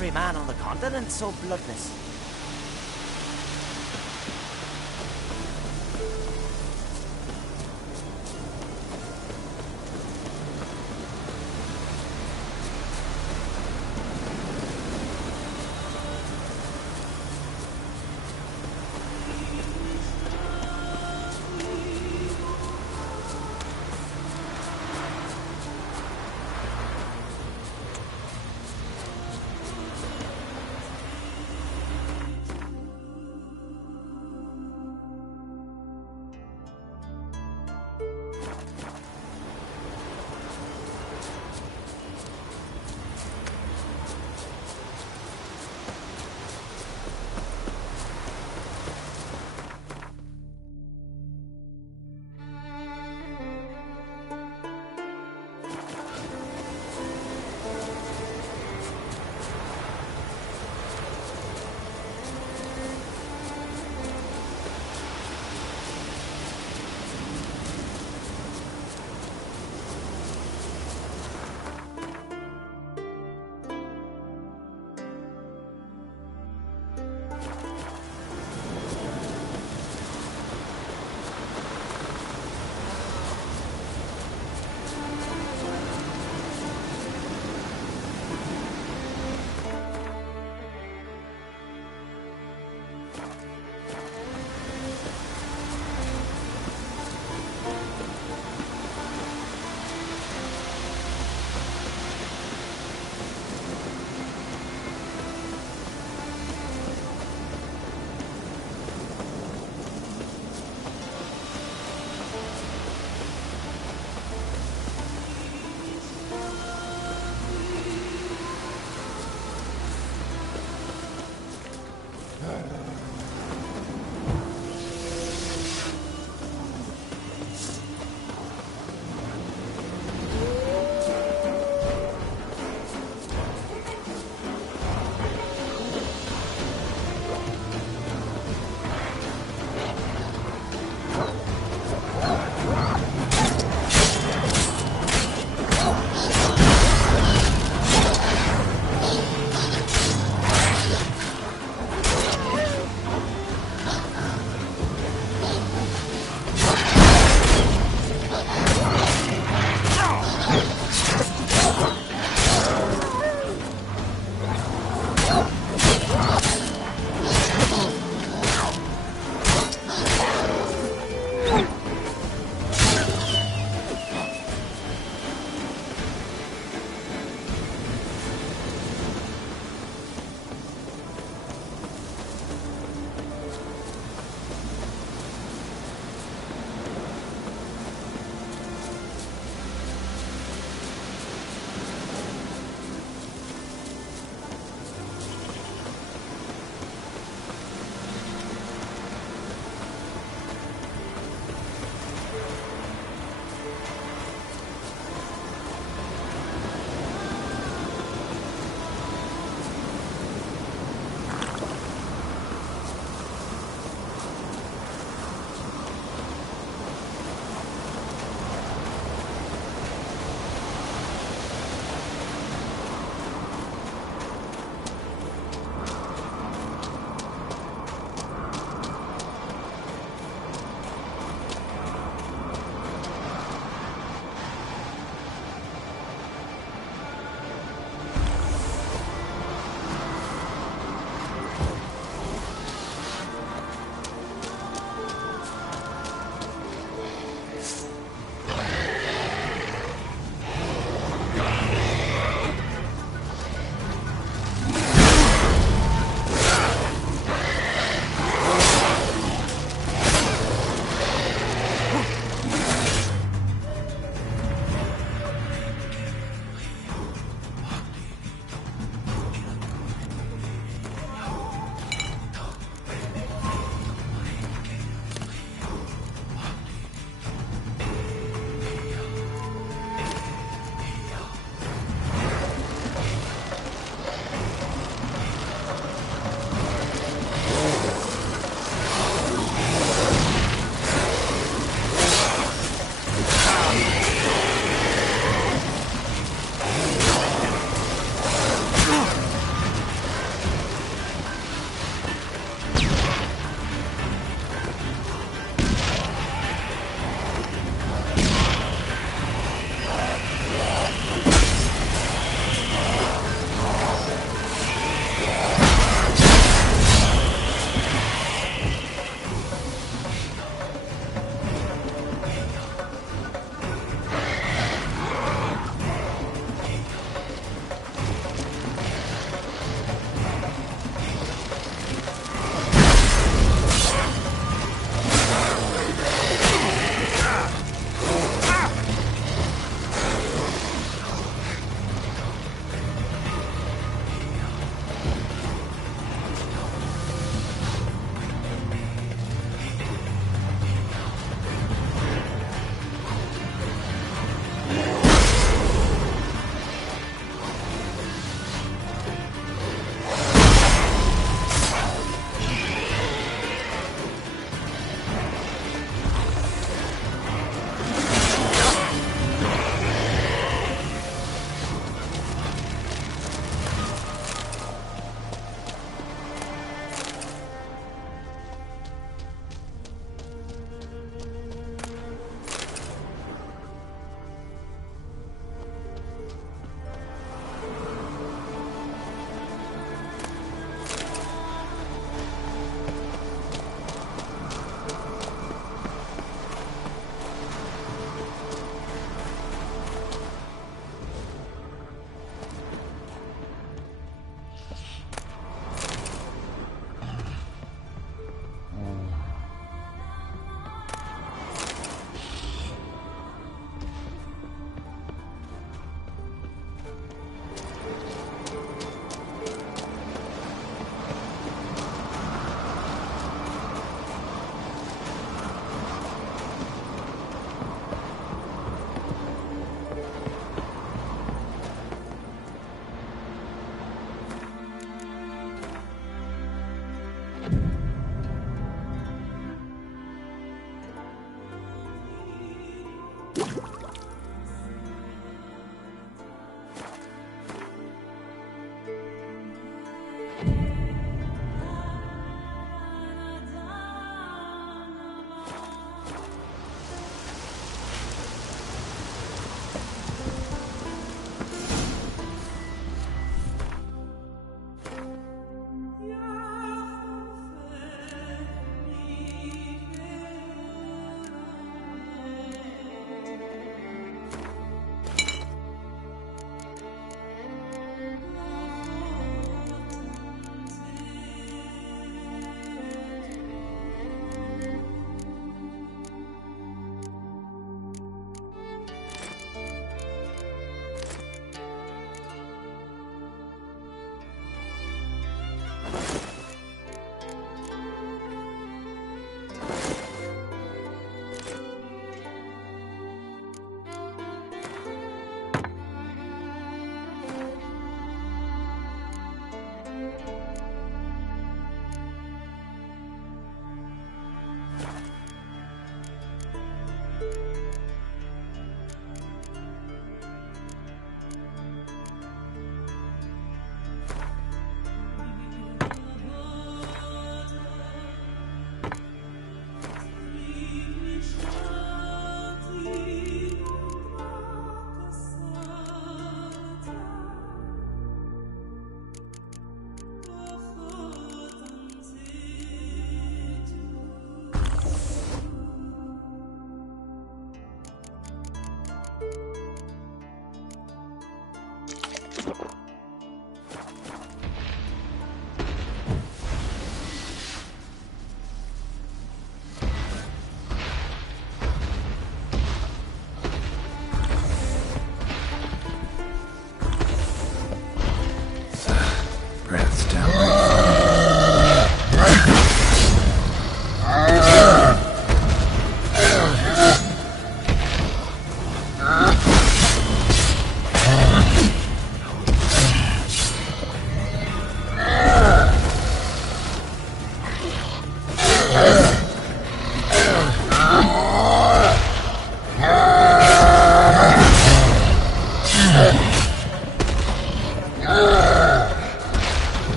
every man on the continent so bloodless?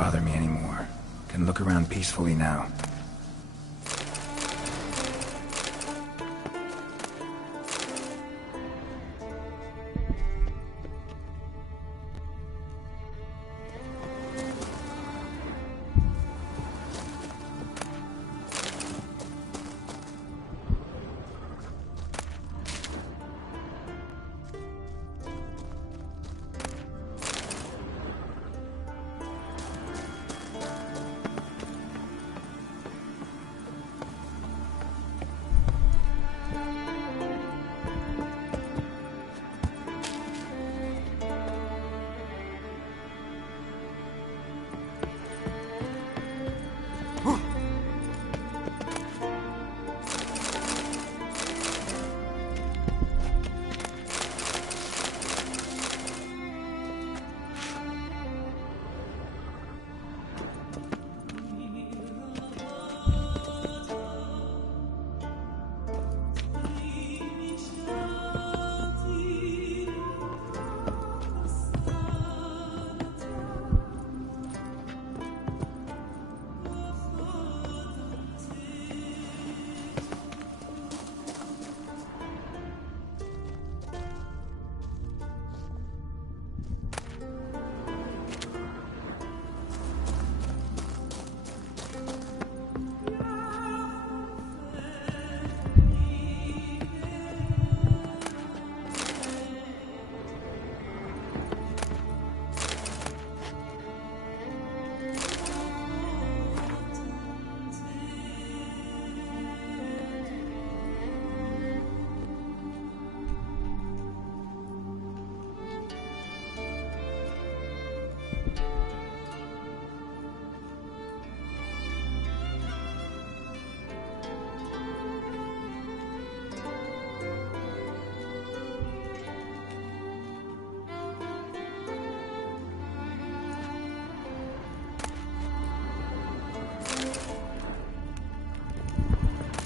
bother me anymore. Can look around peacefully now.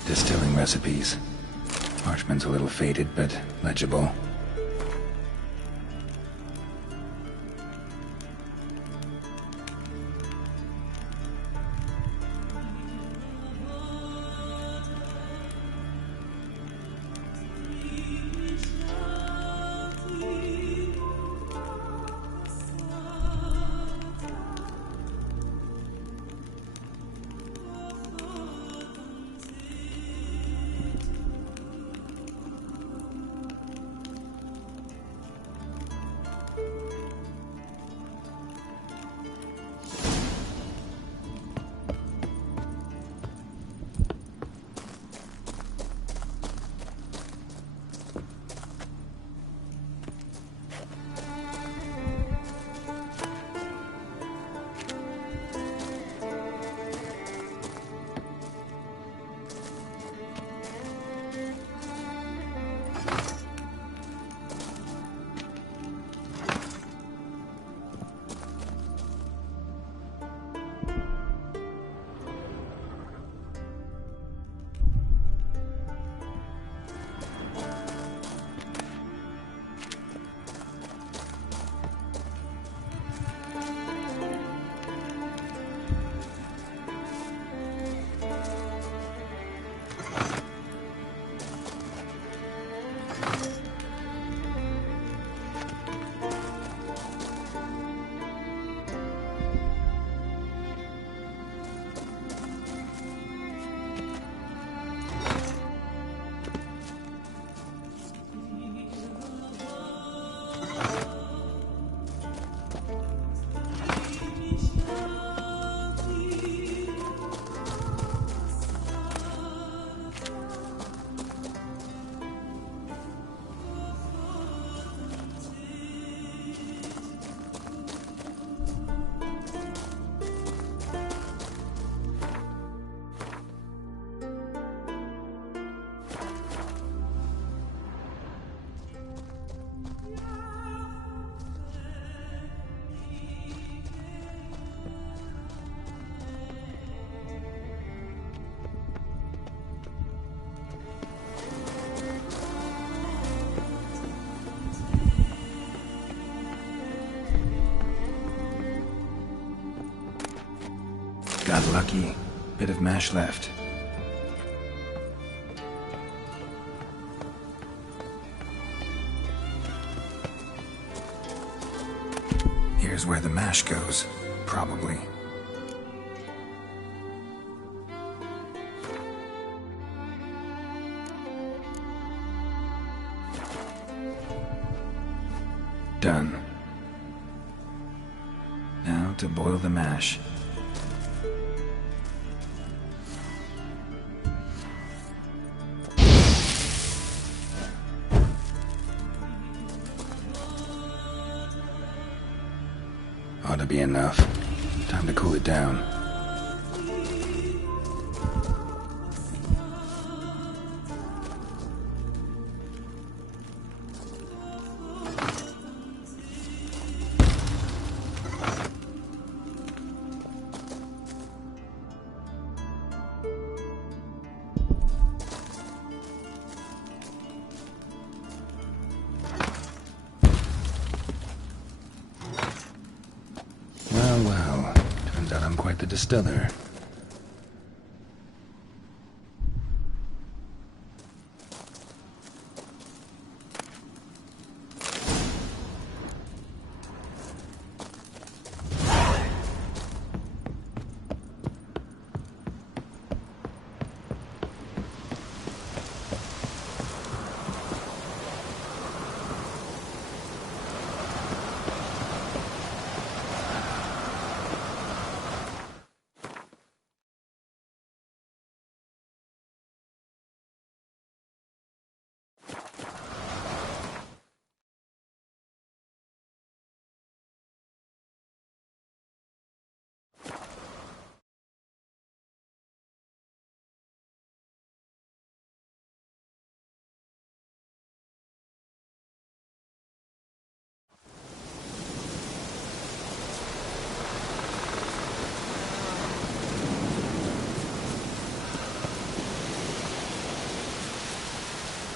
Distilling recipes. Parchment's a little faded, but legible. Got lucky. Bit of mash left. Here's where the mash goes, probably. Done. Now to boil the mash. Ought to be enough. Time to cool it down. Well, turns out I'm quite the distiller.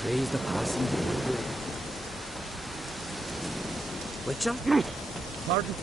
Praise the passing Witcher? Pardon?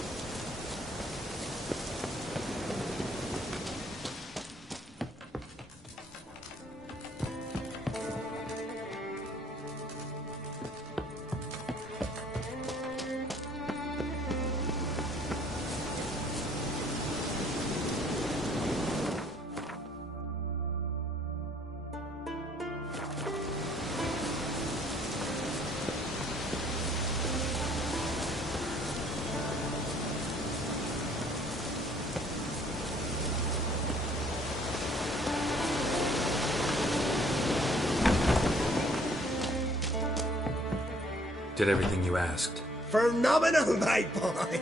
Did everything you asked. Phenomenal, my boy!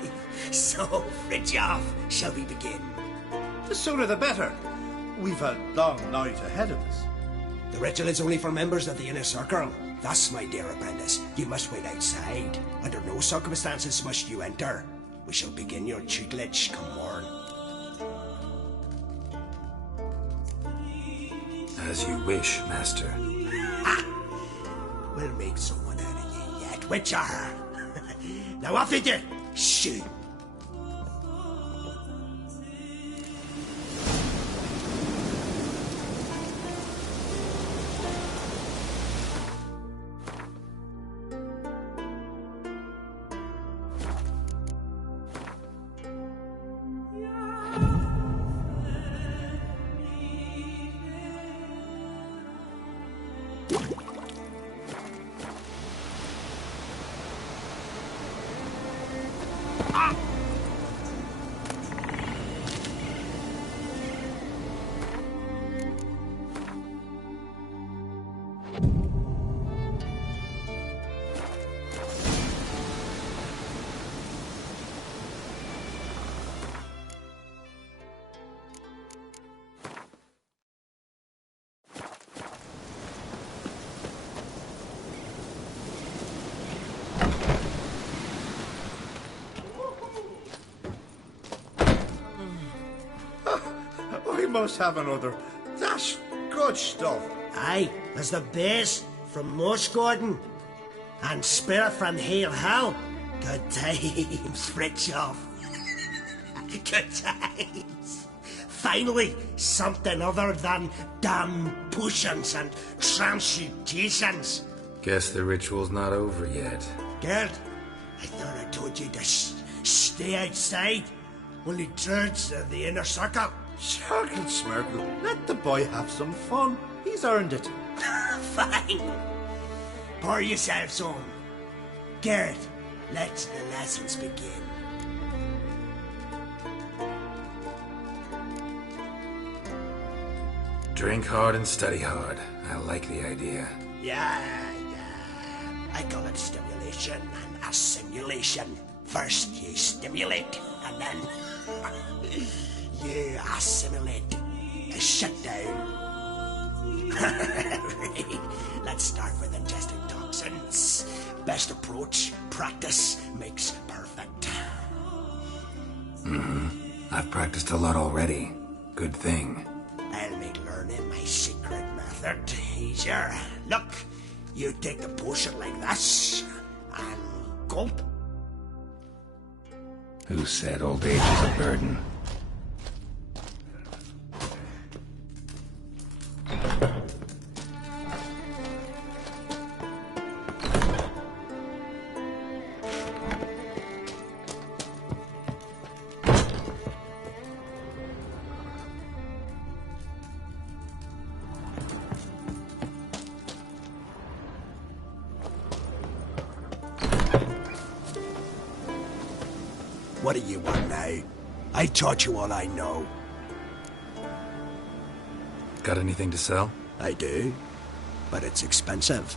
So, Fridtjof, shall we begin? The sooner the better. We've a long night ahead of us. The ritual is only for members of the inner circle. Thus, my dear apprentice, you must wait outside. Under no circumstances must you enter. We shall begin your tutelage come morn. As you wish, Master. Ha! We'll make someone out of you yet, Witcher! Now off with you! Shoot! We must have another. That's good stuff. Aye, as the base from Moss Gordon and Spirit from Hale Hell. Good times, Fridtjof. Good times. Finally, something other than damn potions and transmutations. Guess the ritual's not over yet. Gerd, I thought I told you to stay outside. Only turds of the inner circle. Sharkle Smirkle, let the boy have some fun. He's earned it. Fine. Pour yourselves on. Gerd, let the lessons begin. Drink hard and study hard. I like the idea. Yeah. I call it stimulation and assimilation. First you stimulate, and then you assimilate. Shut down. Let's start with ingesting toxins. Best approach, practice makes perfect. I've practiced a lot already. Good thing. I'll make learning my secret method easier. Look, you take the potion like this, and gulp. Who said old age is a burden? What do you want now? I taught you all I know. Got anything to sell? I do, but it's expensive.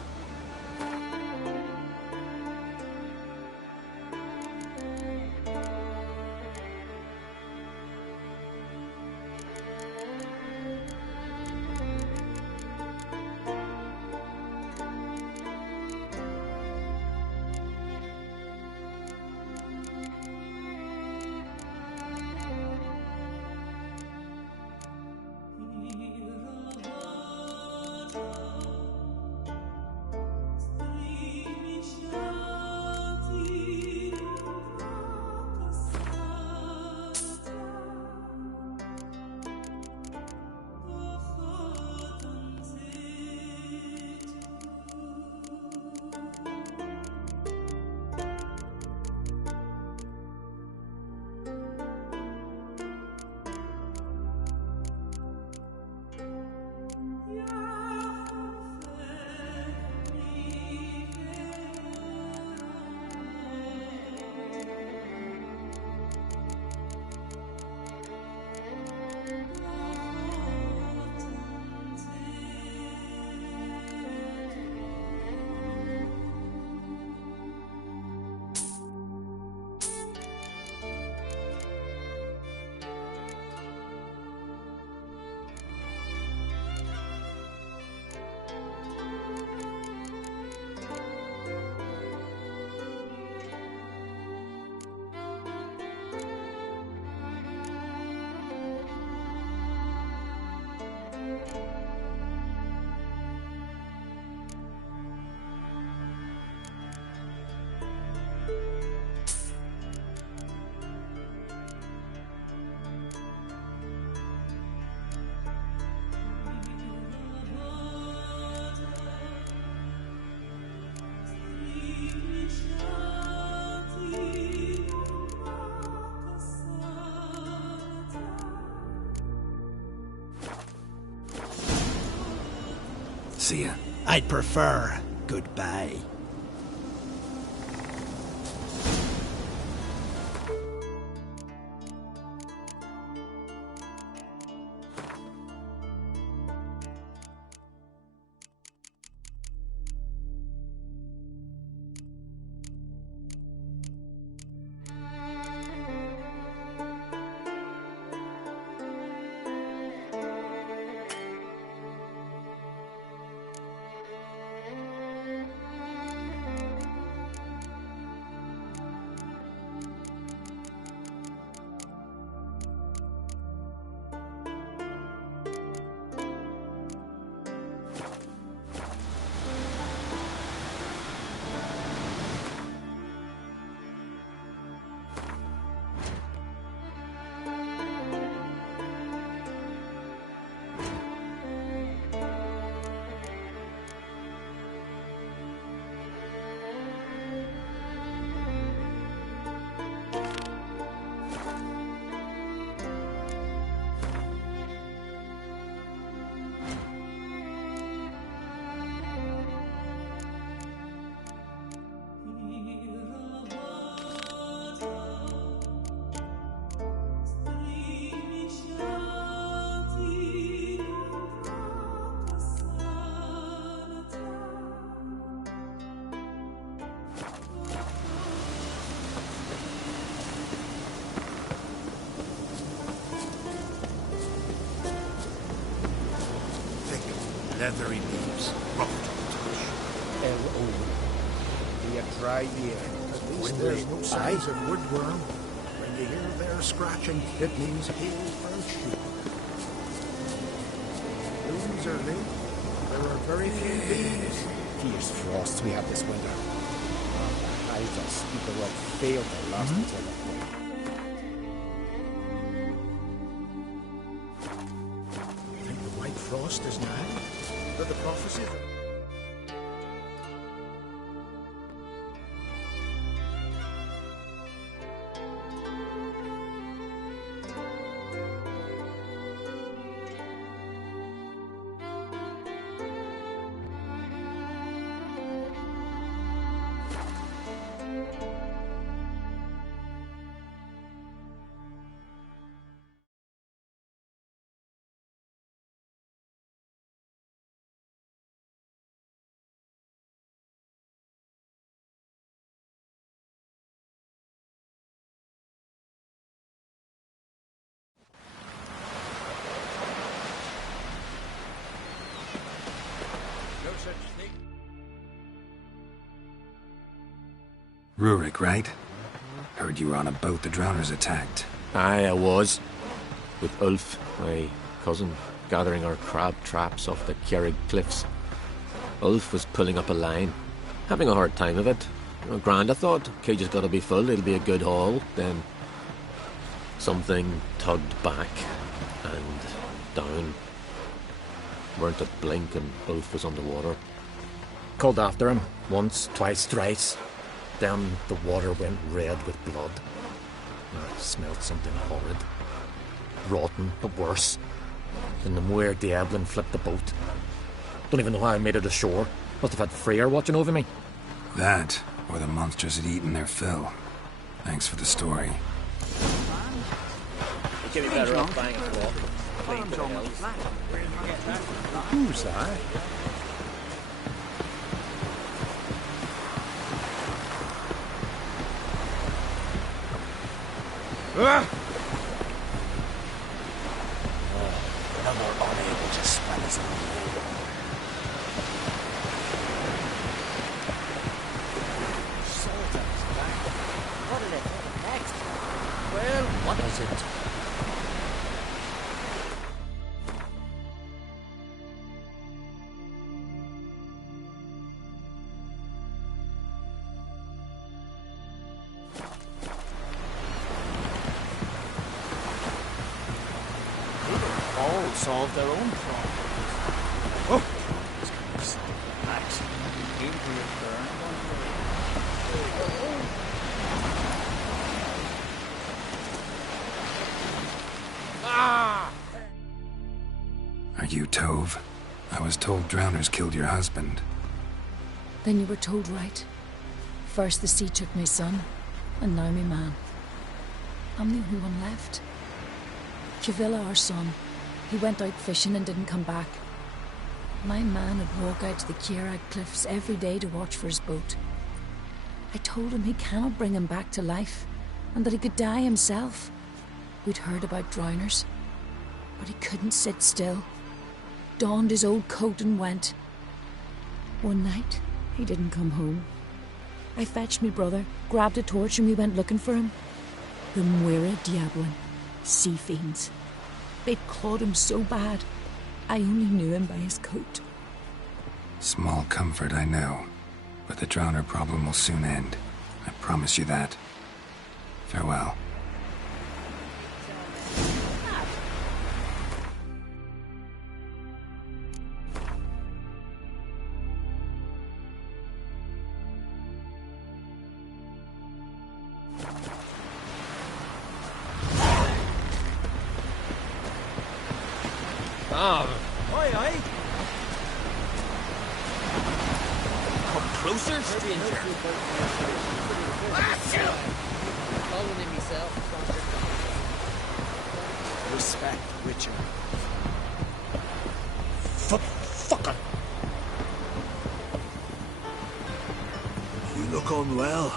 See ya. I'd prefer goodbye. leathery leaves, rough to the touch. L.O. Be a dry year. At least there's no signs of woodworm. When you hear their scratching, it means hail for a sheep. Blooms are late. There are very few bees. Fierce frosts we have this winter. I just speak the word fail to last until the fall. Think the white frost is nigh? Did the prophecy of Rurik, right? Heard you were on a boat the drowners attacked. Aye, I was. With Ulf, my cousin, gathering our crab traps off the Kjerrig cliffs. Ulf was pulling up a line, having a hard time of it. Grand, I thought. Cage has got to be full, it'll be a good haul. Then something tugged back and down. Weren't a blink and Ulf was underwater. Called after him once, twice, thrice. Then the water went red with blood. I smelled something horrid. Rotten, but worse. Then the Muir Diablin flipped the boat. Don't even know how I made it ashore. Must have had Freyr watching over me. That, or the monsters had eaten their fill. Thanks for the story. You'd be better off buying a walk. who's that? Now we're unable to swim as What did it do next? Well, what is it? All solve their own problems. Oh! Axe. Into your turn. Are you Tove? I was told drowners killed your husband. Then you were told right. First the sea took my son, and now my man. I'm the only one left. Kavilla, our son, he went out fishing and didn't come back. My man would walk out to the Kjerrig cliffs every day to watch for his boat. I told him he cannot bring him back to life, and that he could die himself. We'd heard about drowners, but he couldn't sit still. Donned his old coat and went. One night, he didn't come home. I fetched me brother, grabbed a torch, and we went looking for him. The Muira Diablin, sea fiends. They'd clawed him so bad, I only knew him by his coat. Small comfort, I know. But the drowner problem will soon end. I promise you that. Farewell. Aye, aye. Come closer, stranger. Following myself. respect, Richard. Fucker! You look unwell.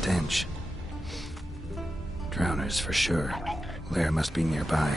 stench. Drowners for sure. Lair must be nearby.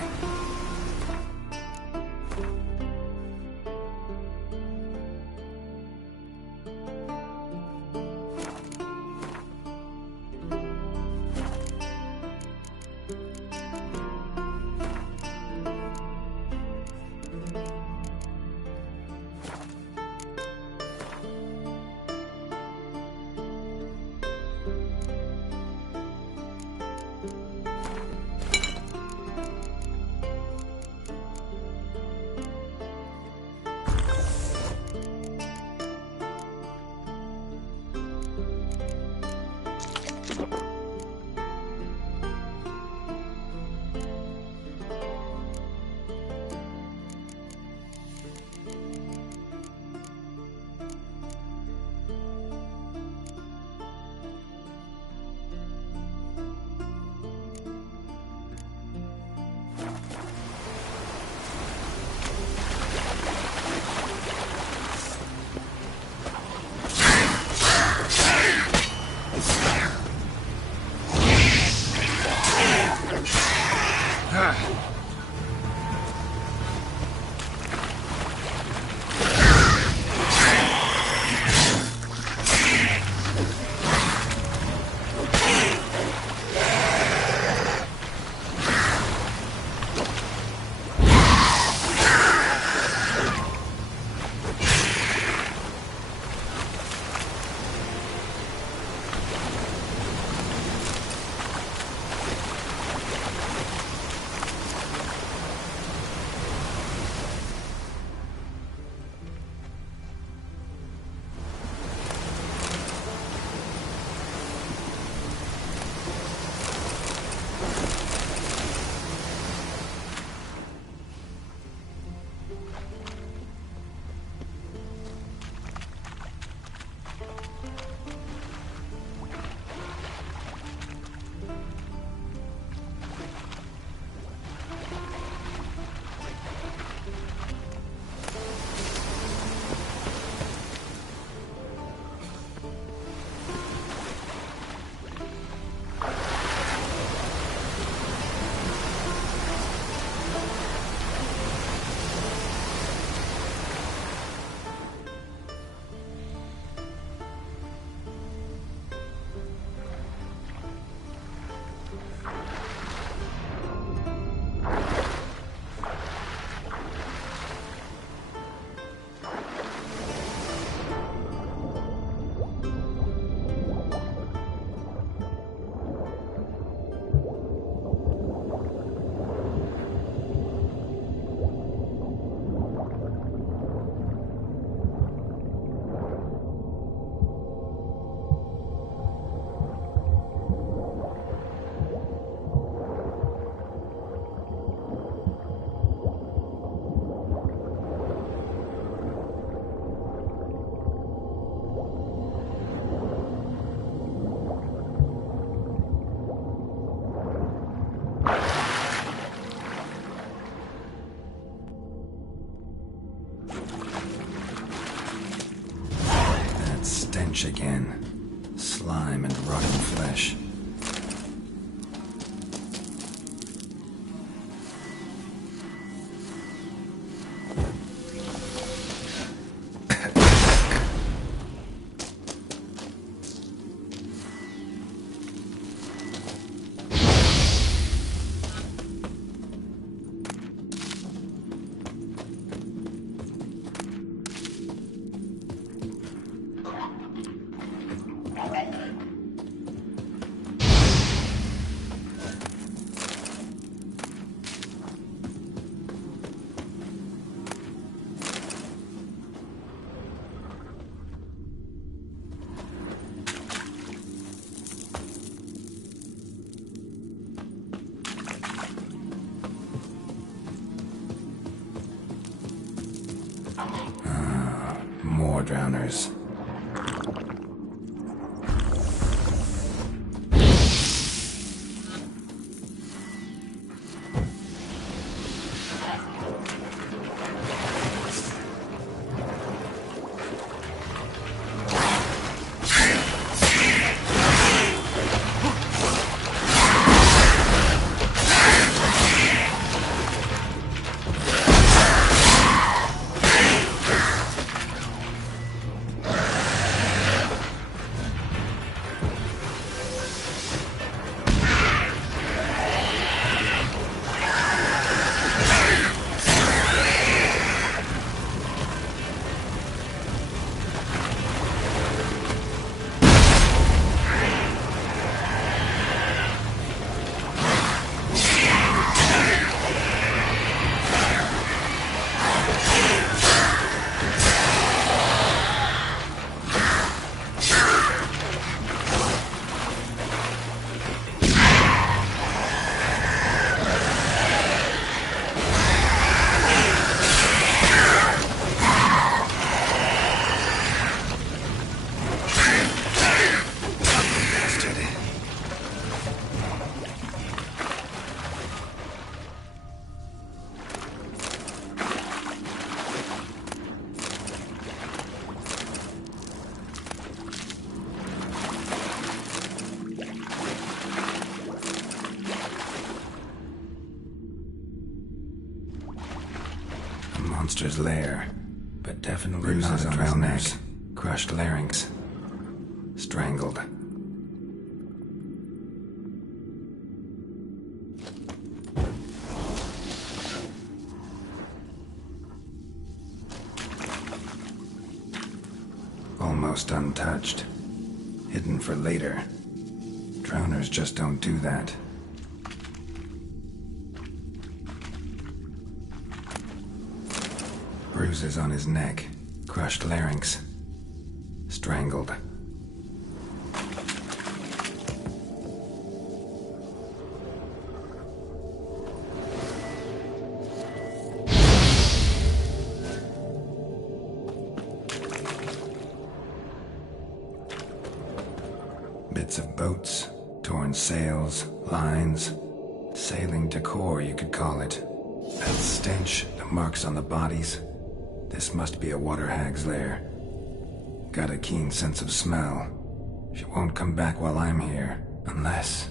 stench again. Slime and rotting flesh. More drowners. monster's lair, but definitely not a drowned neck, crushed larynx, strangled. Almost untouched. Hidden for later. Drowners just don't do that. Bruises on his neck, crushed larynx, strangled. Bits of boats, torn sails, lines, sailing decor, you could call it. That stench, the marks on the bodies. This must be a water hag's lair. Got a keen sense of smell. She won't come back while I'm here, unless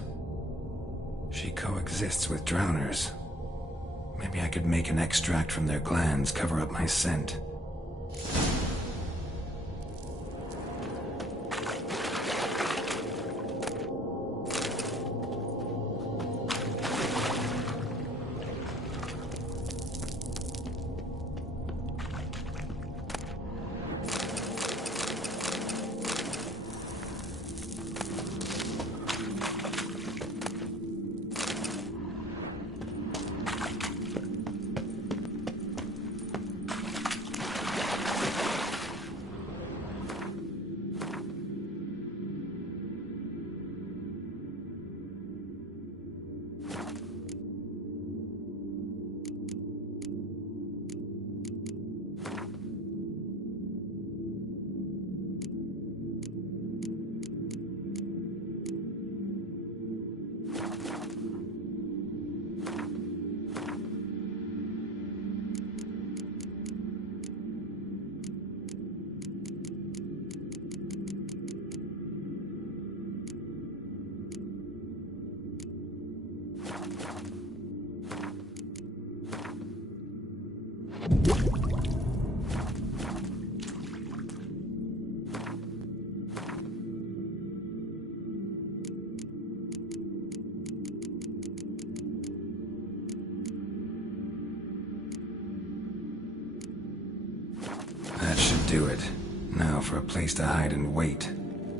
she coexists with drowners. Maybe I could make an extract from their glands cover up my scent. That should do it. Now for a place to hide and wait.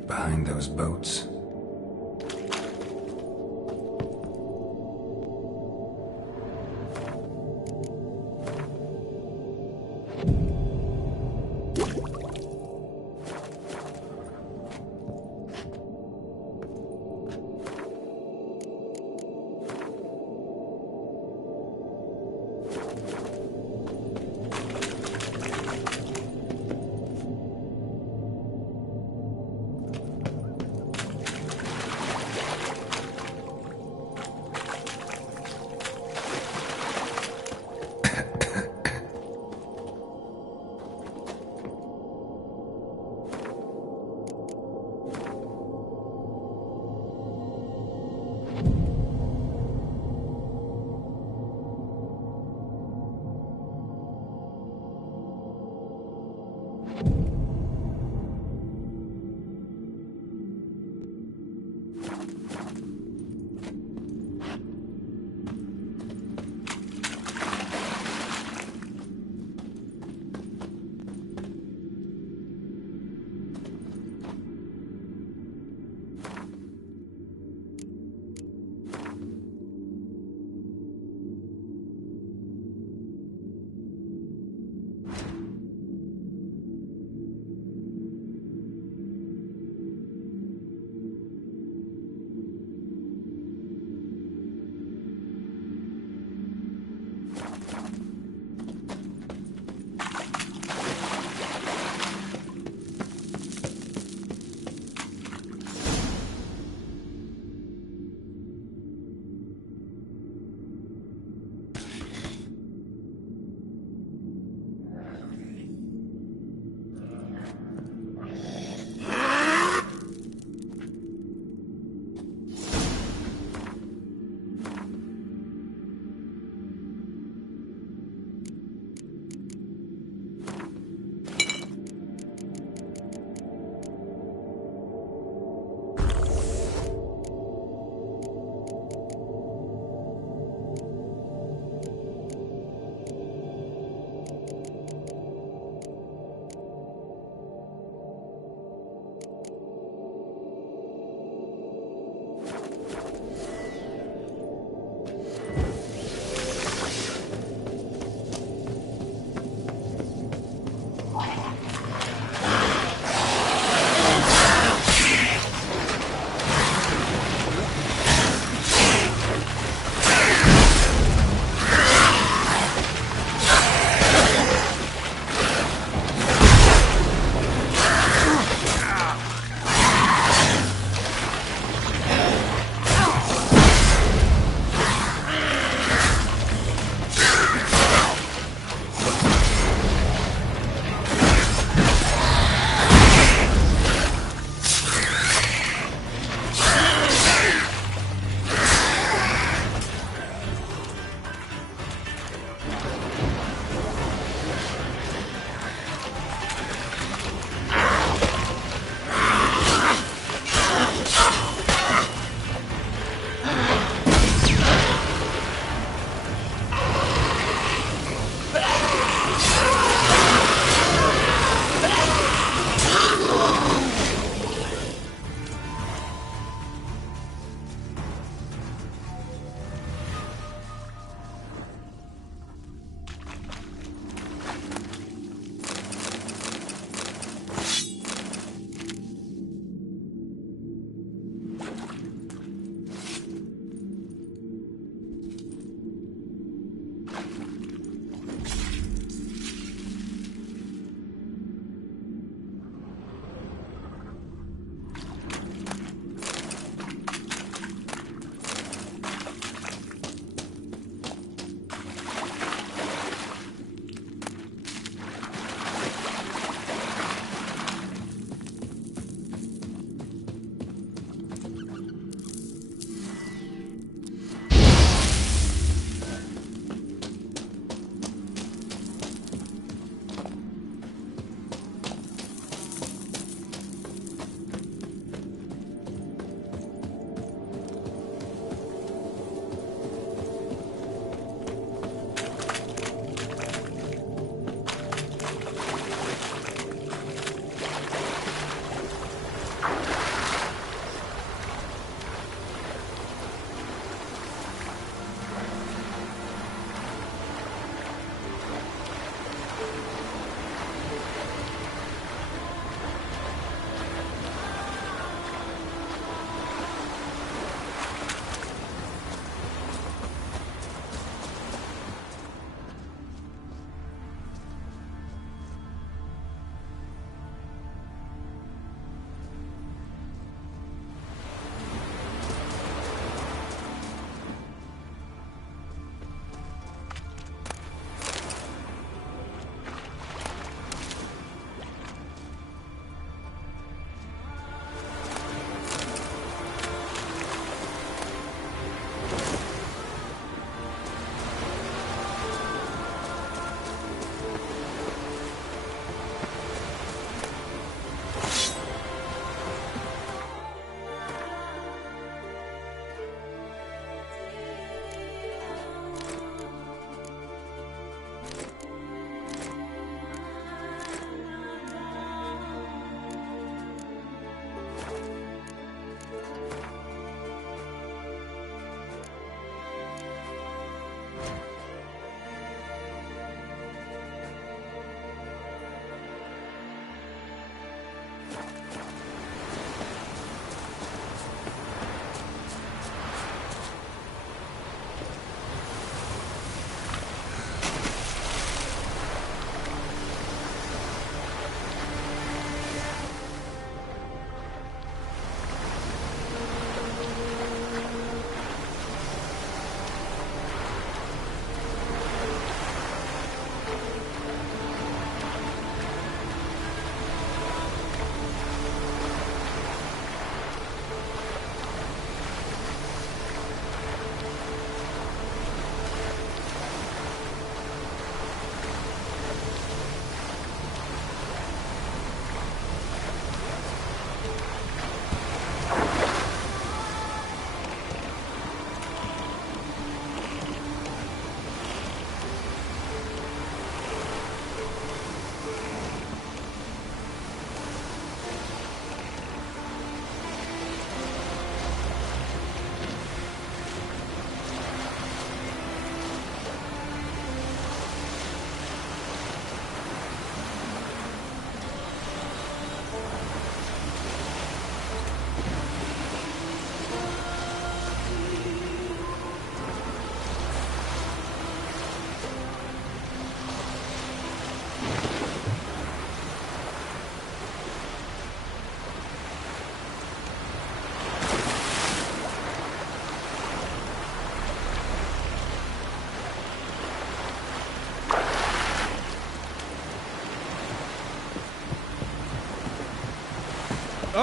Behind those boats.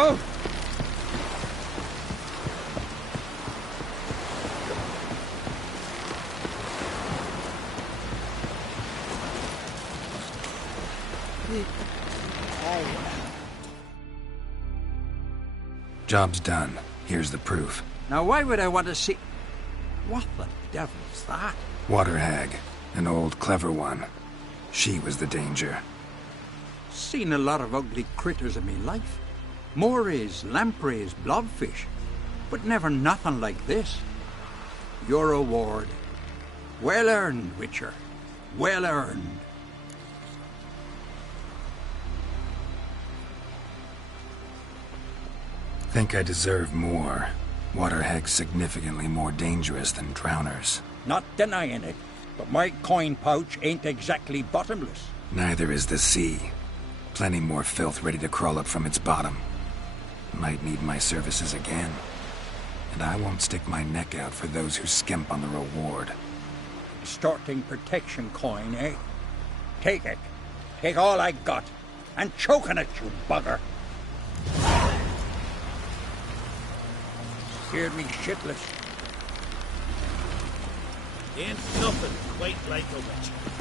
Oh! Job's done. Here's the proof. Now why would I want to see... What the devil's that? Water hag. An old, clever one. She was the danger. Seen a lot of ugly critters in me life. Morays, lampreys, blobfish. But never nothing like this. Your reward. Well earned, Witcher. Well earned. Think I deserve more. Water hag's significantly more dangerous than drowners. Not denying it, but my coin pouch ain't exactly bottomless. Neither is the sea. Plenty more filth ready to crawl up from its bottom. Might need my services again. And I won't stick my neck out for those who skimp on the reward. Extorting protection coin, eh? Take it. Take all I got. And choking it, you bugger. Scared me shitless. Ain't nothing quite like a witcher.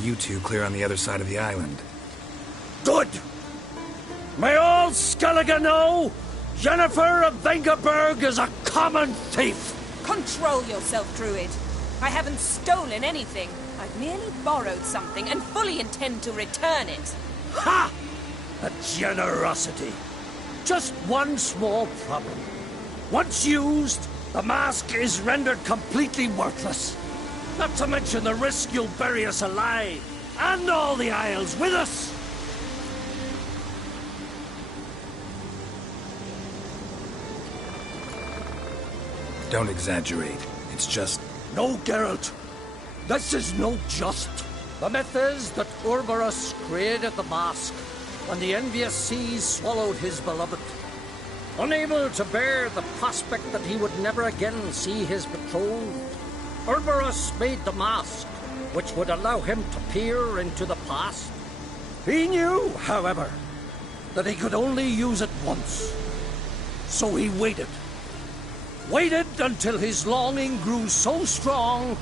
you two clear on the other side of the island. Good! May all Skellige know Jennifer of Vengerberg is a common thief! Control yourself, Druid. I haven't stolen anything. I've merely borrowed something and fully intend to return it. Ha! A generosity. Just one small problem. Once used, the mask is rendered completely worthless. Not to mention the risk you'll bury us alive, and all the Isles with us. Don't exaggerate. It's just... No, Geralt. This is no just. The myth is that Urberus created the mask when the envious seas swallowed his beloved. Unable to bear the prospect that he would never again see his betrothed, Urberus made the mask, which would allow him to peer into the past. He knew, however, that he could only use it once. So he waited. Waited until his longing grew so strong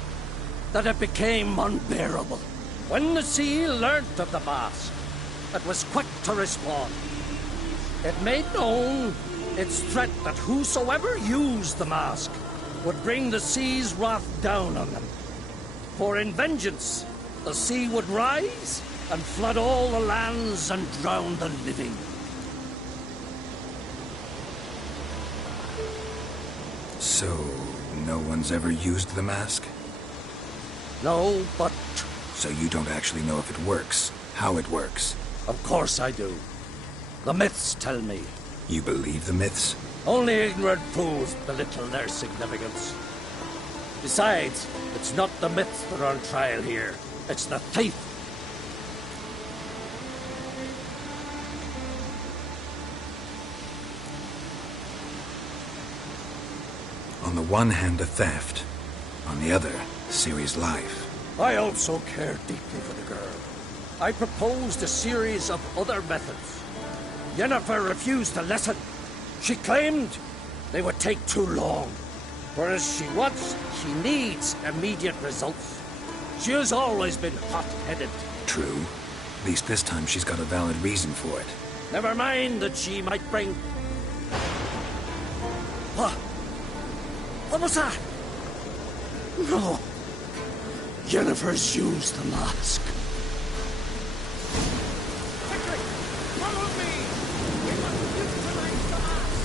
that it became unbearable. When the sea learnt of the mask, it was quick to respond. It made known its threat that whosoever used the mask would bring the sea's wrath down on them. For in vengeance, the sea would rise and flood all the lands and drown the living. So, no one's ever used the mask? No, but... So you don't actually know if it works, how it works? Of course I do. The myths tell me. You believe the myths? Only ignorant fools belittle their significance. Besides, it's not the myths that are on trial here. It's the thief. On the one hand, a theft. On the other, Ciri's life. I also care deeply for the girl. I proposed a series of other methods. Yennefer refused to listen. She claimed they would take too long. Whereas she needs immediate results. She has always been hot-headed. True. At least this time she's got a valid reason for it. Never mind that she might bring... What? What was that? No. Yennefer's used the mask. Quickly! Follow me! We must utilize the mask!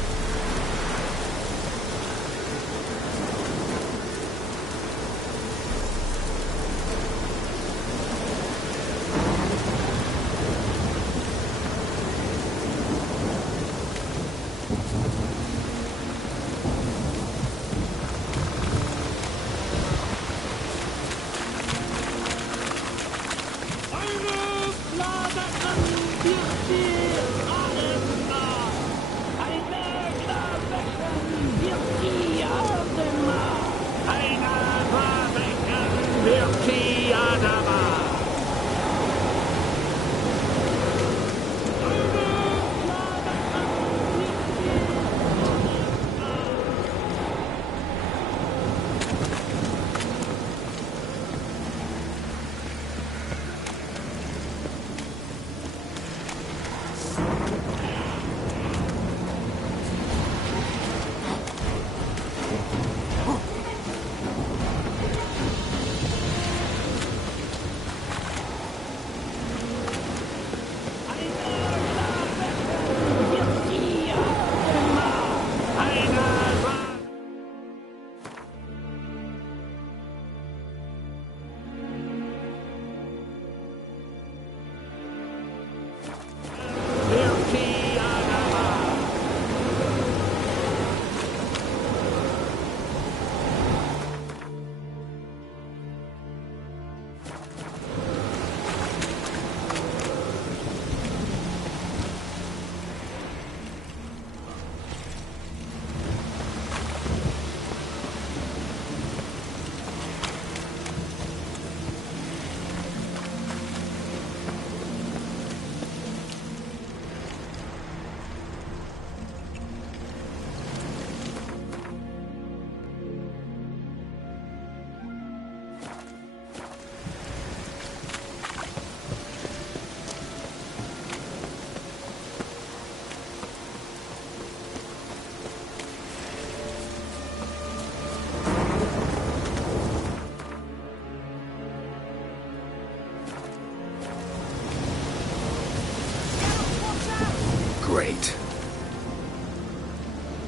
Great.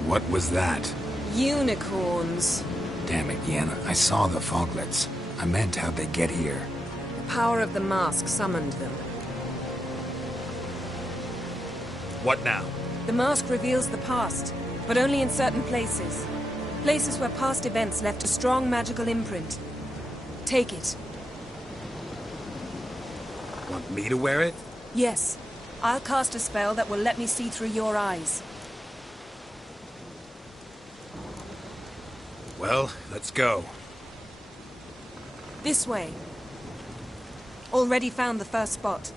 What was that? Unicorns. Damn it, Yen. I saw the foglets. I meant how'd they get here? The power of the mask summoned them. What now? The mask reveals the past, but only in certain places. Places where past events left a strong magical imprint. Take it. Want me to wear it? Yes. I'll cast a spell that will let me see through your eyes. Well, let's go. This way. Already found the first spot.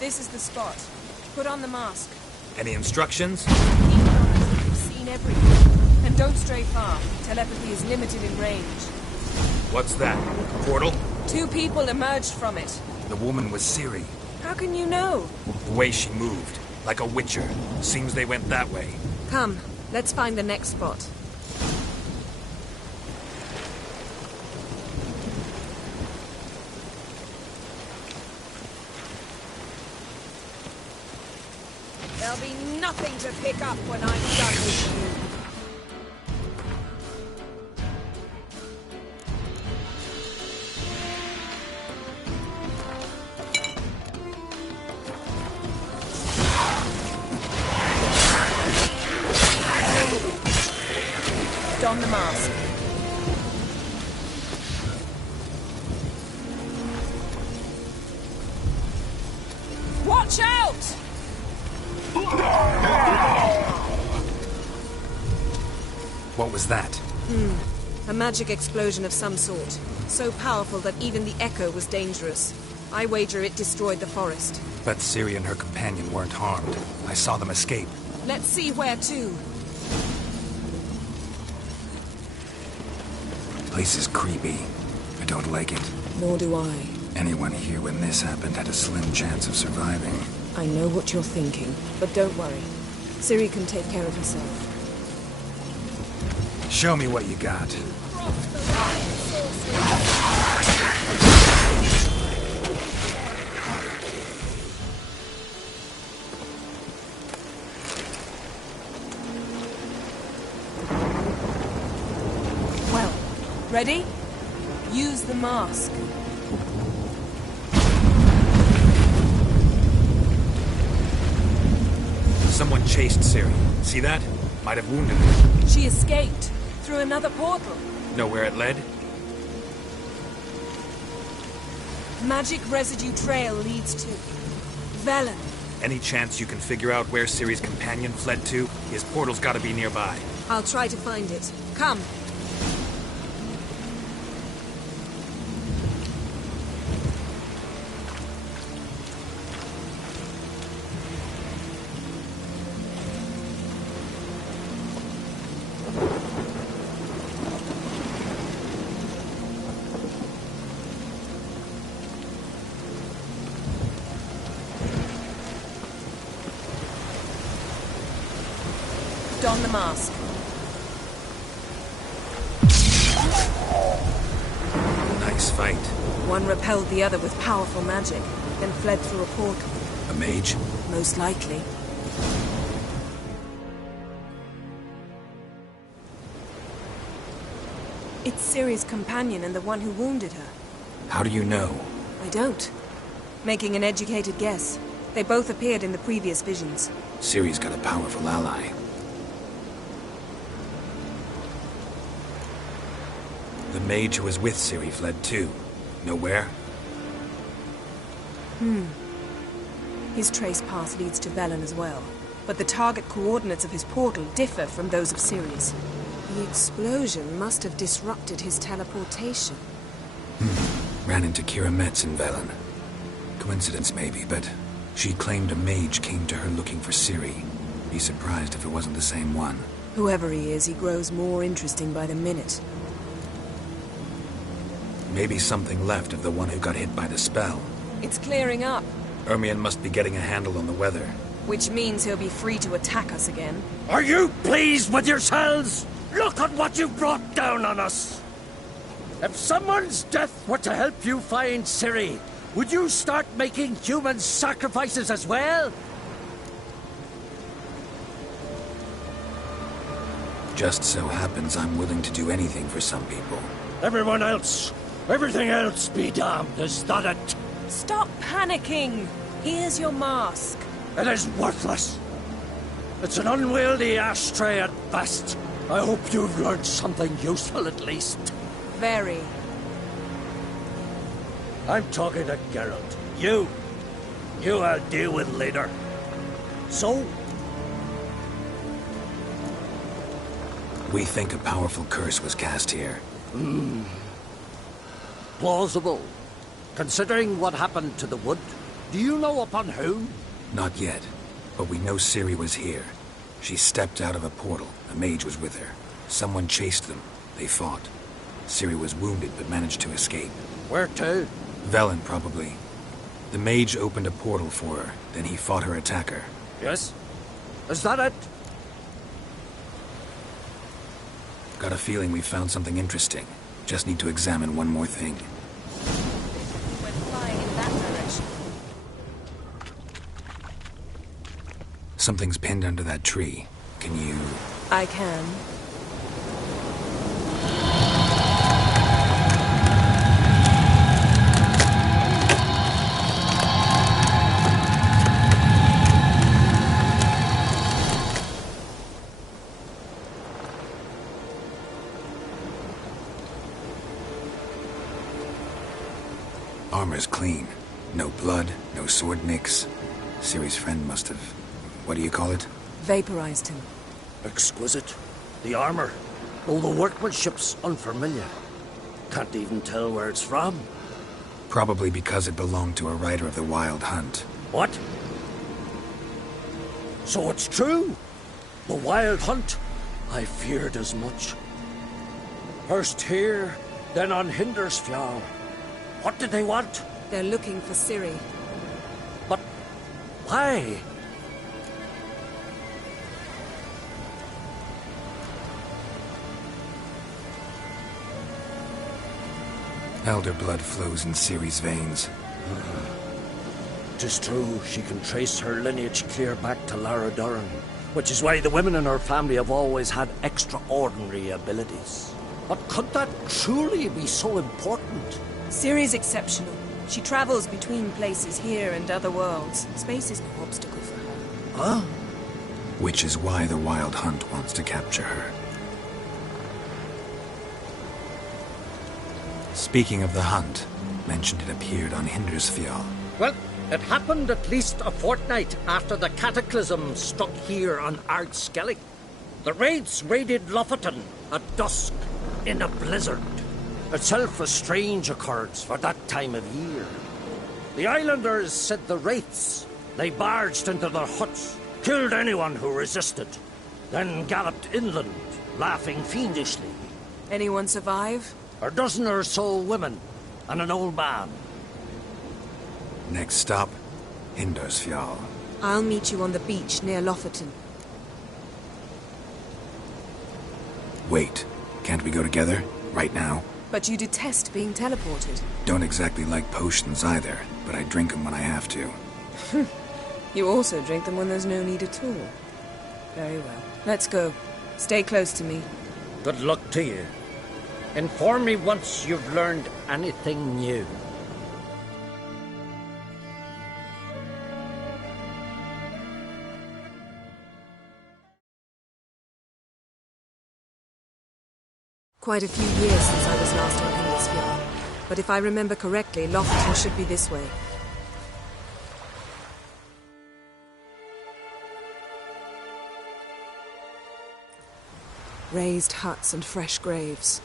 This is the spot. Put on the mask. Any instructions? Keep it on until you've seen everything. And don't stray far. Telepathy is limited in range. What's that? A portal? 2 people emerged from it. The woman was Ciri. How can you know? The way she moved. Like a witcher. Seems they went that way. Come, let's find the next spot. There'll be nothing to pick up when I'm done with you. Don the mask. Watch out! What was that? A magic explosion of some sort. So powerful that even the echo was dangerous. I wager it destroyed the forest. Bet Ciri and her companion weren't harmed. I saw them escape. Let's see where to. Place is creepy. I don't like it. Nor do I. Anyone here when this happened had a slim chance of surviving. I know what you're thinking, but don't worry. Ciri can take care of herself. Show me what you got. Well, ready? Use the mask. chased Ciri. See that? Might have wounded her. She escaped through another portal. Know where it led? Magic residue trail leads to Velen. Any chance you can figure out where Ciri's companion fled to? His portal's gotta be nearby. I'll try to find it. Come. Don the mask. Nice fight. One repelled the other with powerful magic, then fled through a portal. A mage? Most likely. It's Ciri's companion and the one who wounded her. How do you know? I don't. Making an educated guess. They both appeared in the previous visions. Ciri's got a powerful ally. The mage who was with Ciri fled too. Know where? His trace path leads to Velen as well. But the target coordinates of his portal differ from those of Ciri's. The explosion must have disrupted his teleportation. Ran into Kira Metz in Velen. Coincidence maybe, but she claimed a mage came to her looking for Ciri. Be surprised if it wasn't the same one. Whoever he is, he grows more interesting by the minute. Maybe something left of the one who got hit by the spell. It's clearing up, Ermion must be getting a handle on the weather. which means he'll be free to attack us again. Are you pleased with yourselves? Look at what you brought down on us! If someone's death were to help you find Ciri, would you start making human sacrifices as well? Just so happens I'm willing to do anything for some people. Everyone else, everything else be damned, is that it? Stop panicking! Here's your mask. It is worthless. It's an unwieldy ashtray at best. I hope you've learned something useful at least. Very. I'm talking to Geralt. You I'll deal with later. So? We think a powerful curse was cast here. Plausible. Considering what happened to the wood, do you know upon whom? Not yet, but we know Ciri was here. She stepped out of a portal. A mage was with her. Someone chased them. They fought. Ciri was wounded but managed to escape. Where to? Velen, probably. The mage opened a portal for her, then he fought her attacker. Yes? Is that it? Got a feeling we found something interesting. Just need to examine one more thing. Went flying in that direction. Something's pinned under that tree. Can you... I can. Armor's clean. No blood, no sword nicks. Ciri's friend must have... what do you call it? Vaporized him. Exquisite. The armor. Though the workmanship's unfamiliar. Can't even tell where it's from. Probably because it belonged to a rider of the Wild Hunt. What? So it's true? The Wild Hunt? I feared as much. First here, then on Hindersfjall. What did they want? They're looking for Ciri. But why? Elder blood flows in Ciri's veins. 'Tis true, she can trace her lineage clear back to Lara Duran, which is why the women in her family have always had extraordinary abilities. But could that truly be so important? Ciri's exceptional. She travels between places here and other worlds. Space is no obstacle for her. Huh? Which is why the Wild Hunt wants to capture her. Speaking of the hunt, mentioned it appeared on Hindersfjall. Well, it happened at least a fortnight after the cataclysm struck here on Ardskellig. The raids raided Lofoten at dusk in a blizzard. Itself a strange occurrence for that time of year. The islanders said the wraiths. They barged into their huts, killed anyone who resisted, then galloped inland, laughing fiendishly. Anyone survive? A dozen or so women, and an old man. Next stop, Hindersfjall. I'll meet you on the beach near Lofoten. Wait, can't we go together? Right now? But you detest being teleported. Don't exactly like potions either, but I drink them when I have to. You also drink them when there's no need at all. Very well. Let's go. Stay close to me. Good luck to you. Inform me once you've learned anything new. Quite a few years since I was last on Hindersfjall. But if I remember correctly, Lofoten should be this way. Raised huts and fresh graves.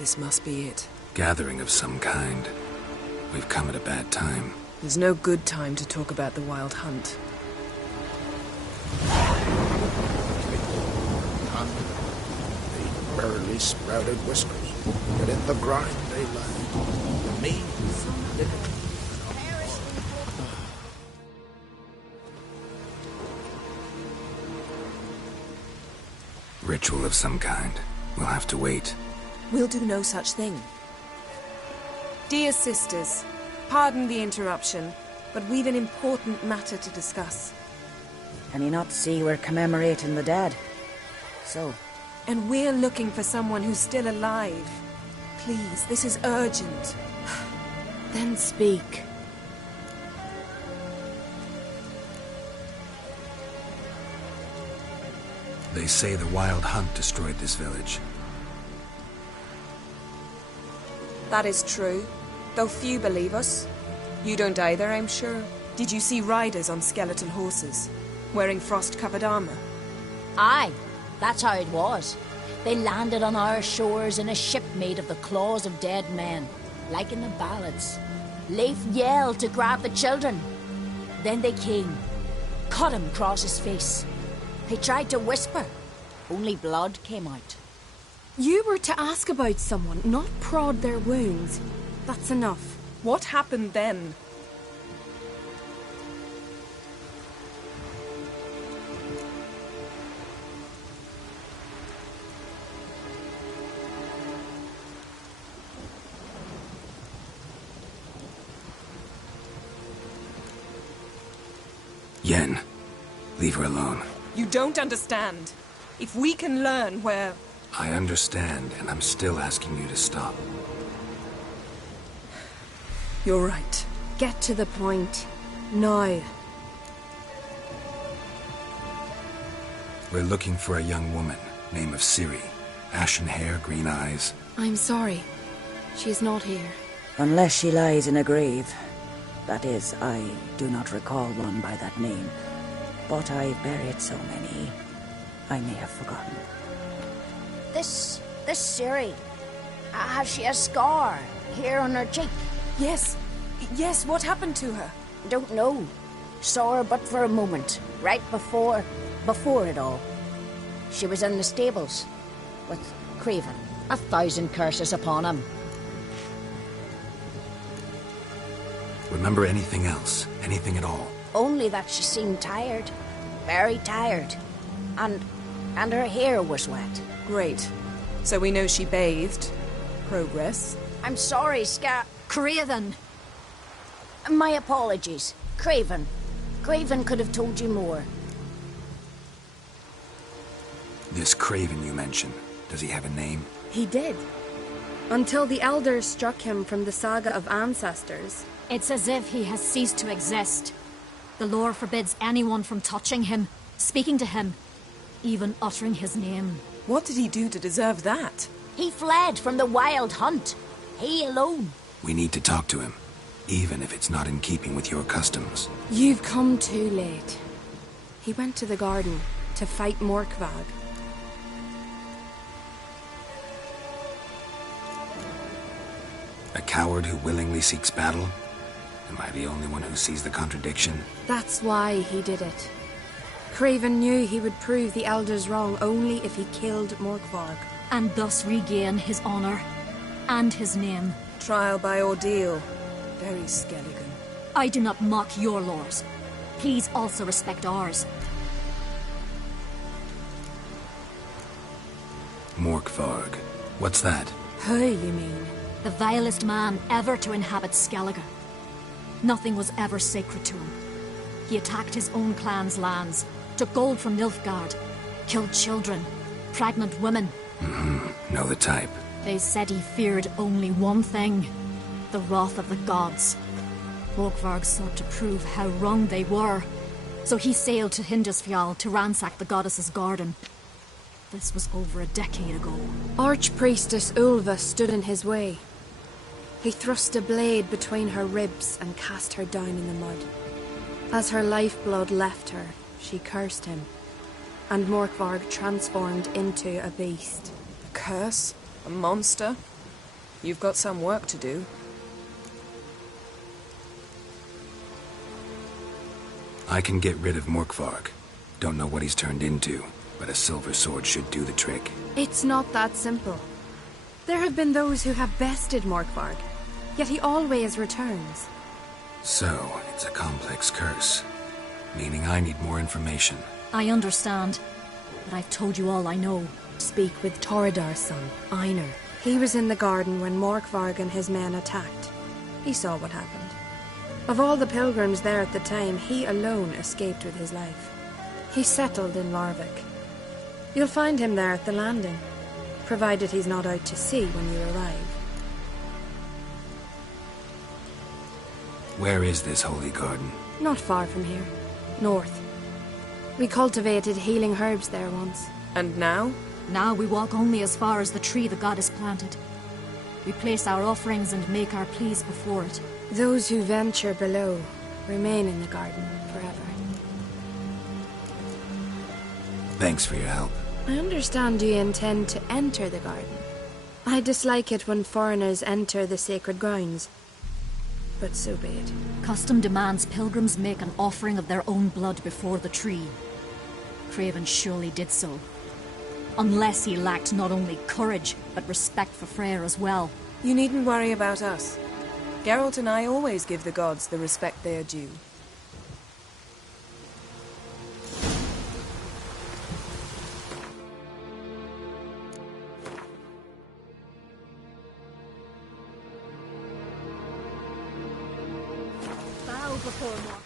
This must be it. Gathering of some kind. We've come at a bad time. There's no good time to talk about the Wild Hunt. The barely sprouted whiskers, but in the grind they lie. Me, Ritual of some kind. We'll have to wait. We'll do no such thing. Dear sisters, pardon the interruption, but we've an important matter to discuss. Can you not see we're commemorating the dead? So? And we're looking for someone who's still alive. Please, this is urgent. Then speak. They say the Wild Hunt destroyed this village. That is true, though few believe us. You don't either, I'm sure. Did you see riders on skeletal horses, wearing frost-covered armor? Aye, that's how it was. They landed on our shores in a ship made of the claws of dead men, like in the ballads. Leif yelled to grab the children. Then they came, cut him across his face. He tried to whisper, only blood came out. You were to ask about someone, not prod their wounds. That's enough. What happened then? Yen, leave her alone. You don't understand. If we can learn where... I understand, and I'm still asking you to stop. You're right. Get to the point. Now. We're looking for a young woman, name of Ciri. Ashen hair, green eyes. I'm sorry. She is not here. Unless she lies in a grave. That is, I do not recall one by that name. But I've buried so many, I may have forgotten. This Ciri, has she a scar here on her cheek? Yes, what happened to her? Don't know. Saw her but for a moment, right before it all. She was in the stables with Craven. 1,000 curses upon him. Remember anything else? Anything at all? Only that she seemed tired. Very tired. And her hair was wet. Great. So we know she bathed. Progress. I'm sorry, Craven. My apologies. Craven. Craven could have told you more. This Craven you mentioned, does he have a name? He did. Until the elders struck him from the saga of ancestors. It's as if he has ceased to exist. The lore forbids anyone from touching him, speaking to him, even uttering his name. What did he do to deserve that? He fled from the wild hunt. He alone. We need to talk to him, even if it's not in keeping with your customs. You've come too late. He went to the garden to fight Morkvag. A coward who willingly seeks battle? Am I the only one who sees the contradiction? That's why he did it. Craven knew he would prove the elders wrong only if he killed Morkvarg. And thus regain his honor and his name. Trial by ordeal. Very Skelligan. I do not mock your laws. Please also respect ours. Morkvarg. What's that? Who, you mean? The vilest man ever to inhabit Skellige. Nothing was ever sacred to him. He attacked his own clan's lands, took gold from Nilfgaard, killed children, pregnant women. Know the type. They said he feared only one thing, the wrath of the gods. Morkvarg sought to prove how wrong they were, so he sailed to Hindisfjall to ransack the goddess's garden. This was over a decade ago. Archpriestess Ulva stood in his way. He thrust a blade between her ribs and cast her down in the mud. As her lifeblood left her, she cursed him, and Morkvarg transformed into a beast. A curse? A monster? You've got some work to do. I can get rid of Morkvarg. Don't know what he's turned into, but a silver sword should do the trick. It's not that simple. There have been those who have bested Morkvarg, yet he always returns. So, it's a complex curse, meaning I need more information. I understand, but I've told you all I know. Speak with Torridar's son, Einar. He was in the garden when Morkvarg and his men attacked. He saw what happened. Of all the pilgrims there at the time, he alone escaped with his life. He settled in Larvik. You'll find him there at the landing, provided he's not out to sea when you arrive. Where is this holy garden? Not far from here. North. We cultivated healing herbs there once. And now? Now we walk only as far as the tree the goddess planted. We place our offerings and make our pleas before it. Those who venture below remain in the garden forever. Thanks for your help. I understand you intend to enter the garden. I dislike it when foreigners enter the sacred grounds. But so be it. Custom demands pilgrims make an offering of their own blood before the tree. Craven surely did so. Unless he lacked not only courage, but respect for Freyr as well. You needn't worry about us. Geralt and I always give the gods the respect they are due. Bow before Mork.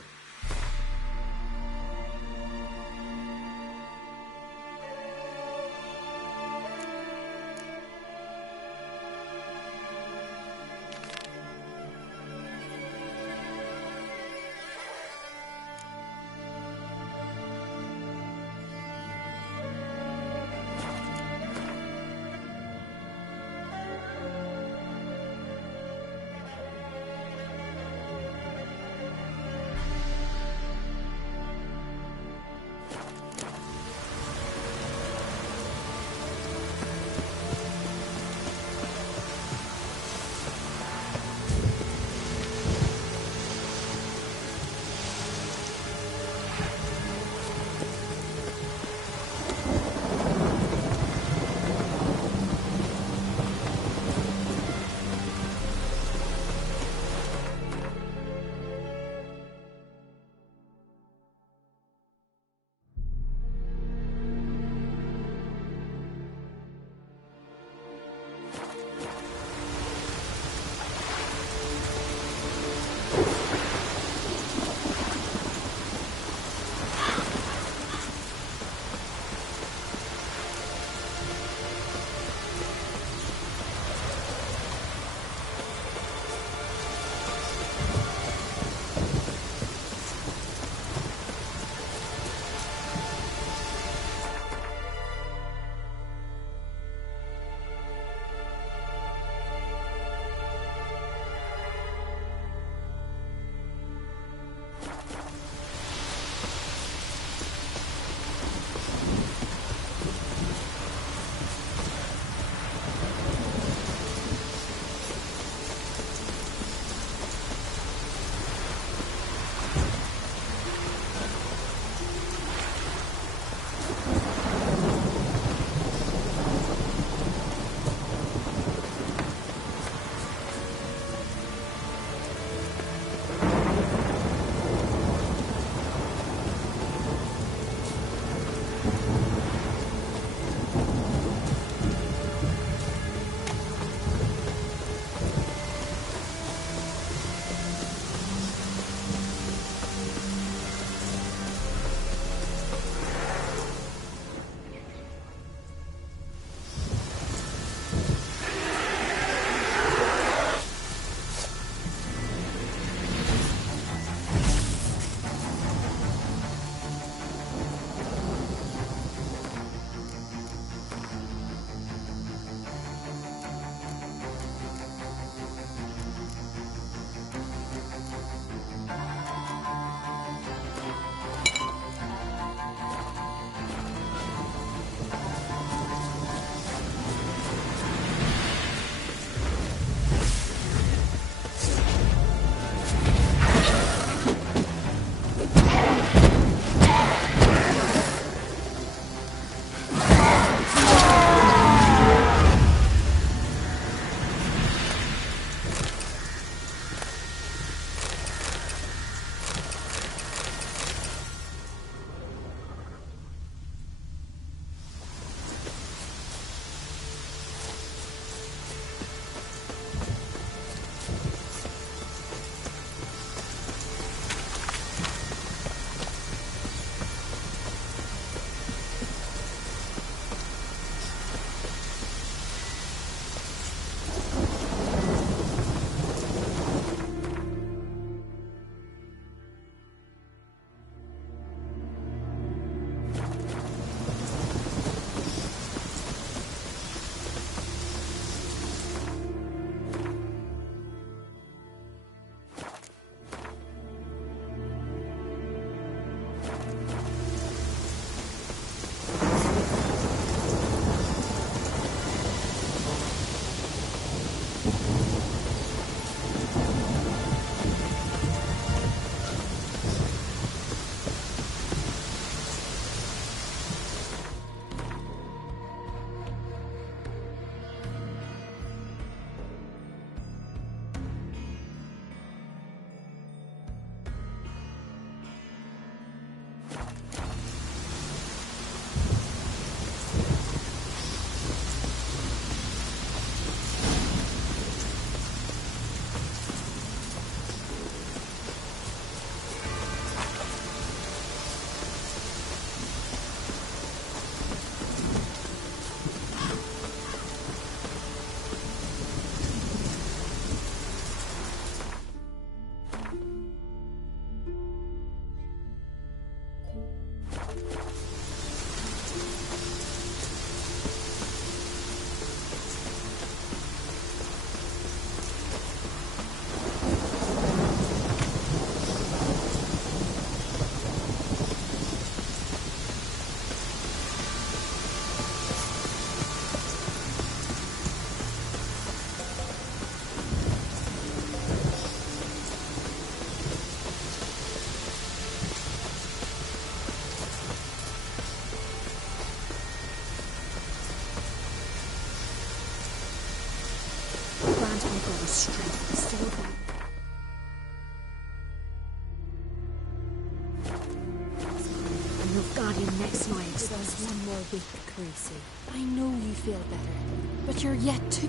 Guardian next night. Give us one more week, Creasy. I know you feel better, but you're yet to...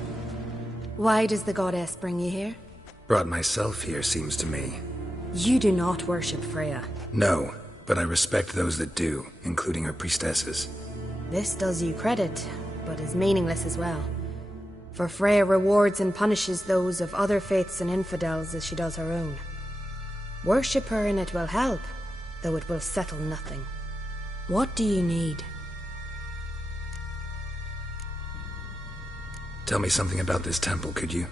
Why does the goddess bring you here? Brought myself here, seems to me. You do not worship Freya. No, but I respect those that do, including her priestesses. This does you credit, but is meaningless as well. For Freya rewards and punishes those of other faiths and infidels as she does her own. Worship her and it will help, though it will settle nothing. What do you need? Tell me something about this temple, could you?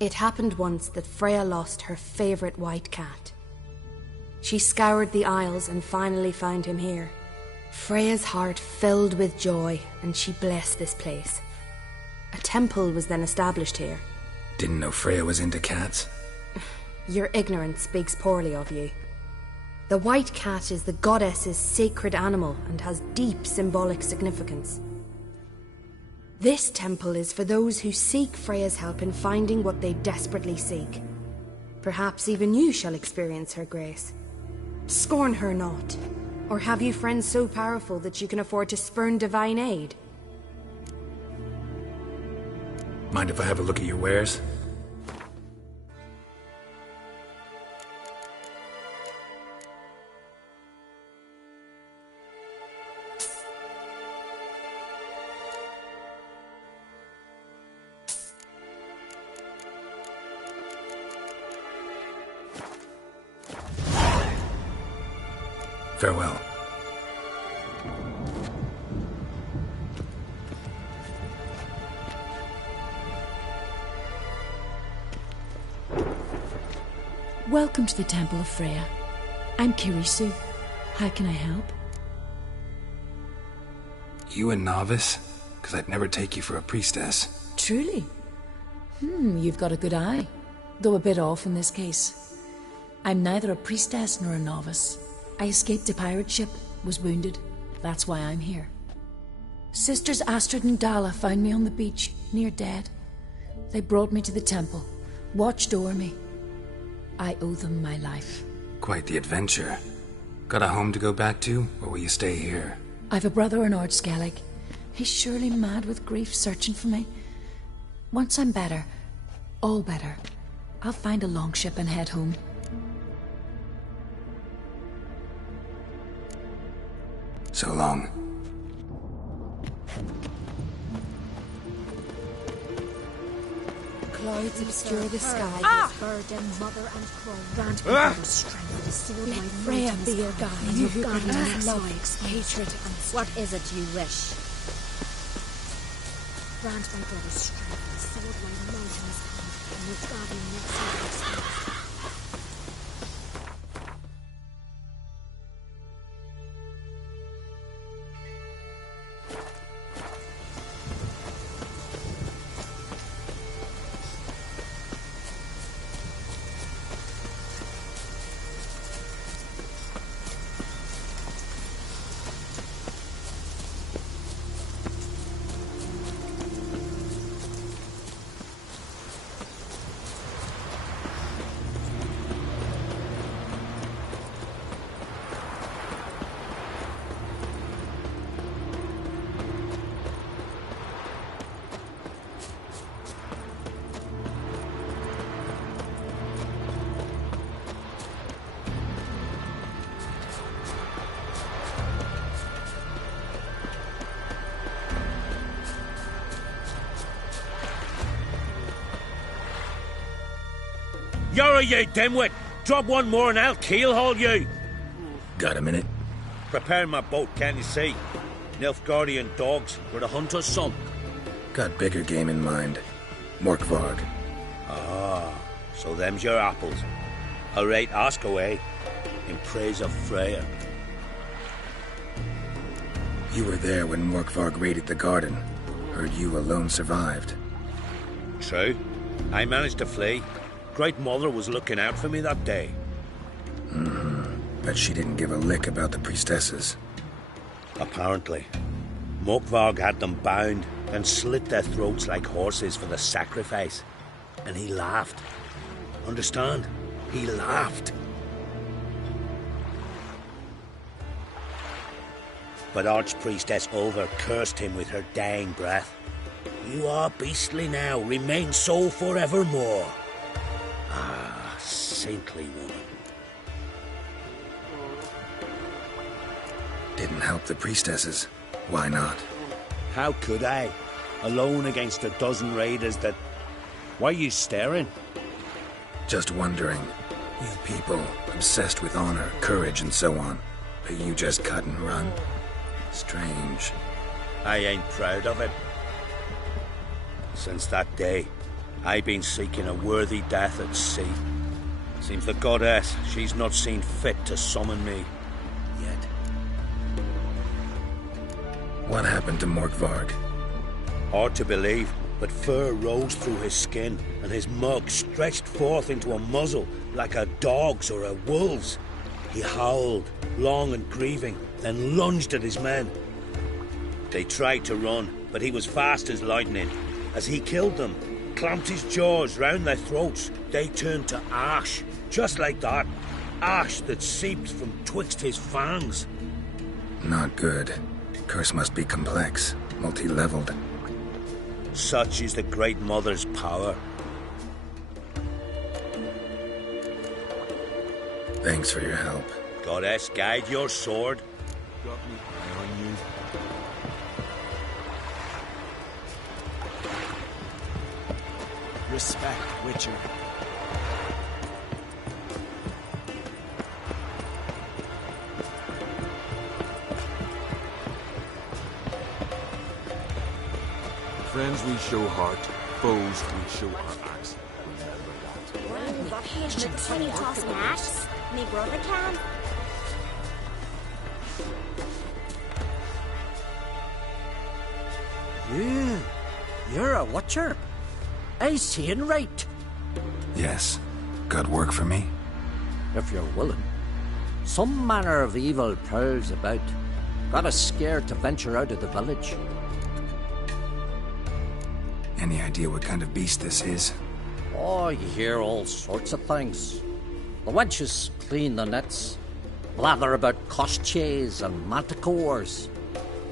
It happened once that Freya lost her favorite white cat. She scoured the Isles and finally found him here. Freya's heart filled with joy, and she blessed this place. A temple was then established here. Didn't know Freya was into cats. Your ignorance speaks poorly of you. The white cat is the goddess's sacred animal and has deep symbolic significance. This temple is for those who seek Freya's help in finding what they desperately seek. Perhaps even you shall experience her grace. Scorn her not. Or have you friends so powerful that you can afford to spurn divine aid? Mind if I have a look at your wares? Farewell. Welcome to the Temple of Freya. I'm Kirisu. How can I help? You a novice? Because I'd never take you for a priestess. Truly? You've got a good eye. Though a bit off in this case. I'm neither a priestess nor a novice. I escaped a pirate ship, was wounded. That's why I'm here. Sisters Astrid and Dala found me on the beach, near dead. They brought me to the temple, watched over me. I owe them my life. Quite the adventure. Got a home to go back to, or will you stay here? I've a brother in Ard Skellig. He's surely mad with grief searching for me. Once I'm better, all better, I'll find a longship and head home. So long. Clouds obscure the sky. Burden, mother and crow. Grant me the strength of the sword. Let Freya be your guide. You who guide brings love, love, hatred, and what is it you wish? Grant my brother strength, the sword my might in his hand, and your guardian next to his You're you dimwit! Drop one more and I'll keelhaul you! Got a minute? Preparing my boat, can you see? Nilfgaardian dogs were the hunter's son. Got bigger game in mind. Morkvarg. Ah, so them's your apples. All right, ask away. In praise of Freya. You were there when Morkvarg raided the garden. Heard you alone survived. True. I managed to flee. Great Mother was looking out for me that day. Bet she didn't give a lick about the priestesses. Apparently. Morkvarg had them bound and slit their throats like horses for the sacrifice. And he laughed. Understand? He laughed. but Archpriestess Ulver cursed him with her dying breath. You are beastly now, remain so forevermore. Ah, saintly woman. Didn't help the priestesses. Why not? How could I? Alone against a dozen raiders that... Why are you staring? Just wondering. You people, obsessed with honor, courage, and so on. But you just cut and run? Strange. I ain't proud of it. Since that day, I've been seeking a worthy death at sea. Seems the goddess, she's not seen fit to summon me. Yet. What happened to Morkvarg? Hard to believe, but fur rose through his skin, and his mug stretched forth into a muzzle like a dog's or a wolf's. He howled, long and grieving, then lunged at his men. They tried to run, but he was fast as lightning. As he killed them, clamped his jaws round their throats, they turned to ash, just like that. Ash that seeped from twixt his fangs. Not good. Curse must be complex, multi-leveled. Such is the Great Mother's power. Thanks for your help. Goddess, guide your sword. Got me eye on you. Respect, Witcher. Friends we show heart, foes we show our axe. Patience, can you toss an axe? Me brother can. You're a watcher. I seeing right. Yes. Got work for me? If you're willing. Some manner of evil prowls about. Got us scared to venture out of the village. Any idea what kind of beast this is? Oh, you hear all sorts of things. The wenches clean the nets, blather about koshchays and manticores.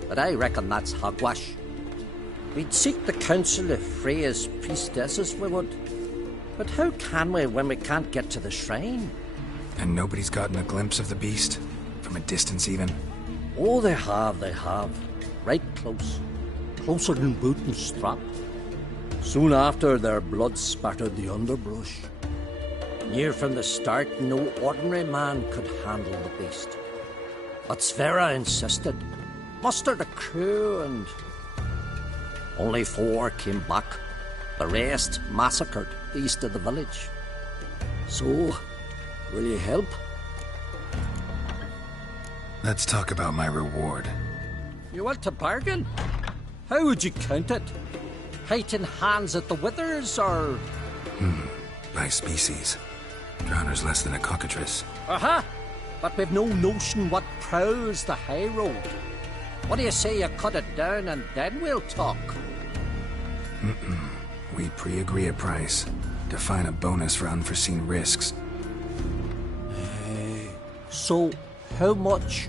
But I reckon that's hogwash. We'd seek the counsel of Freya's priestesses, we would. But how can we when we can't get to the shrine? And nobody's gotten a glimpse of the beast? From a distance, even? Oh, they have. Right close. Closer than boot and strap. Soon after, their blood spattered the underbrush. Near from the start, no ordinary man could handle the beast. But Sverra insisted. Mustered a crew and... Only 4 came back. The rest massacred east of the village. So, will you help? Let's talk about my reward. You want to bargain? How would you count it? Height in hands at the withers, or...? By species. Drowner's less than a cockatrice. Aha! But we've no notion what prowls the high road. What do you say you cut it down and then we'll talk? We pre-agree a price. Define a bonus for unforeseen risks. So, how much?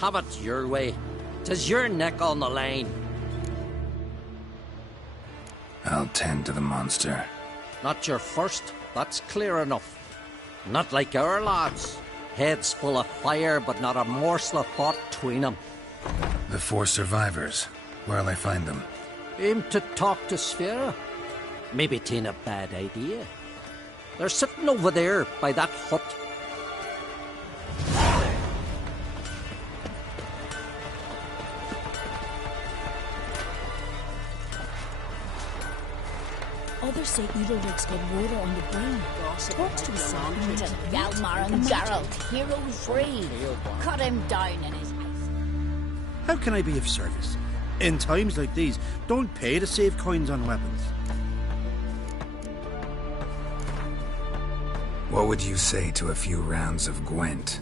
Have it your way. 'Tis your neck on the line. I'll tend to the monster. Not your first, that's clear enough. Not like our lads. Heads full of fire, but not a morsel of thought between them. The 4 survivors. Where'll I find them? Aim to talk to Sverra. Maybe 'tain't a bad idea. They're sitting over there by that hut. Others say Edelrick's got water on the brain. Talk to his son. Galmar and Geralt, hero free. Cut him down in his house. How can I be of service? In times like these, don't pay to save coins on weapons. What would you say to a few rounds of Gwent?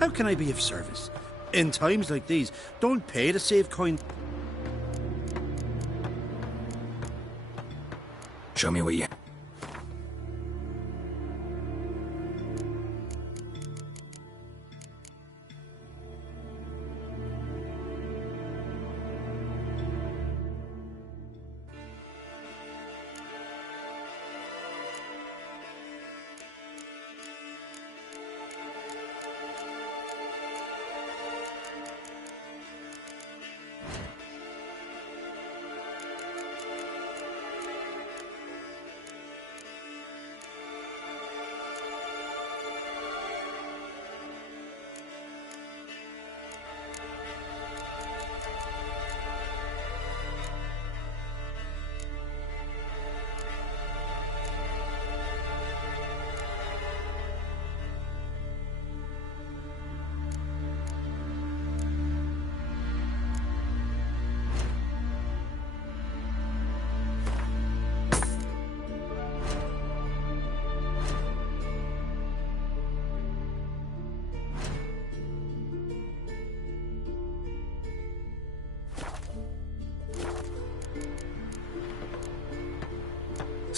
How can I be of service? In times like these, don't pay to save coin. Show me what you...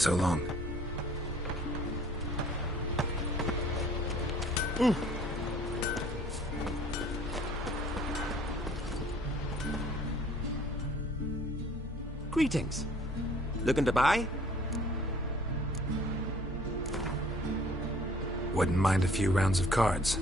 So long. Greetings. Looking to buy? Wouldn't mind a few rounds of cards.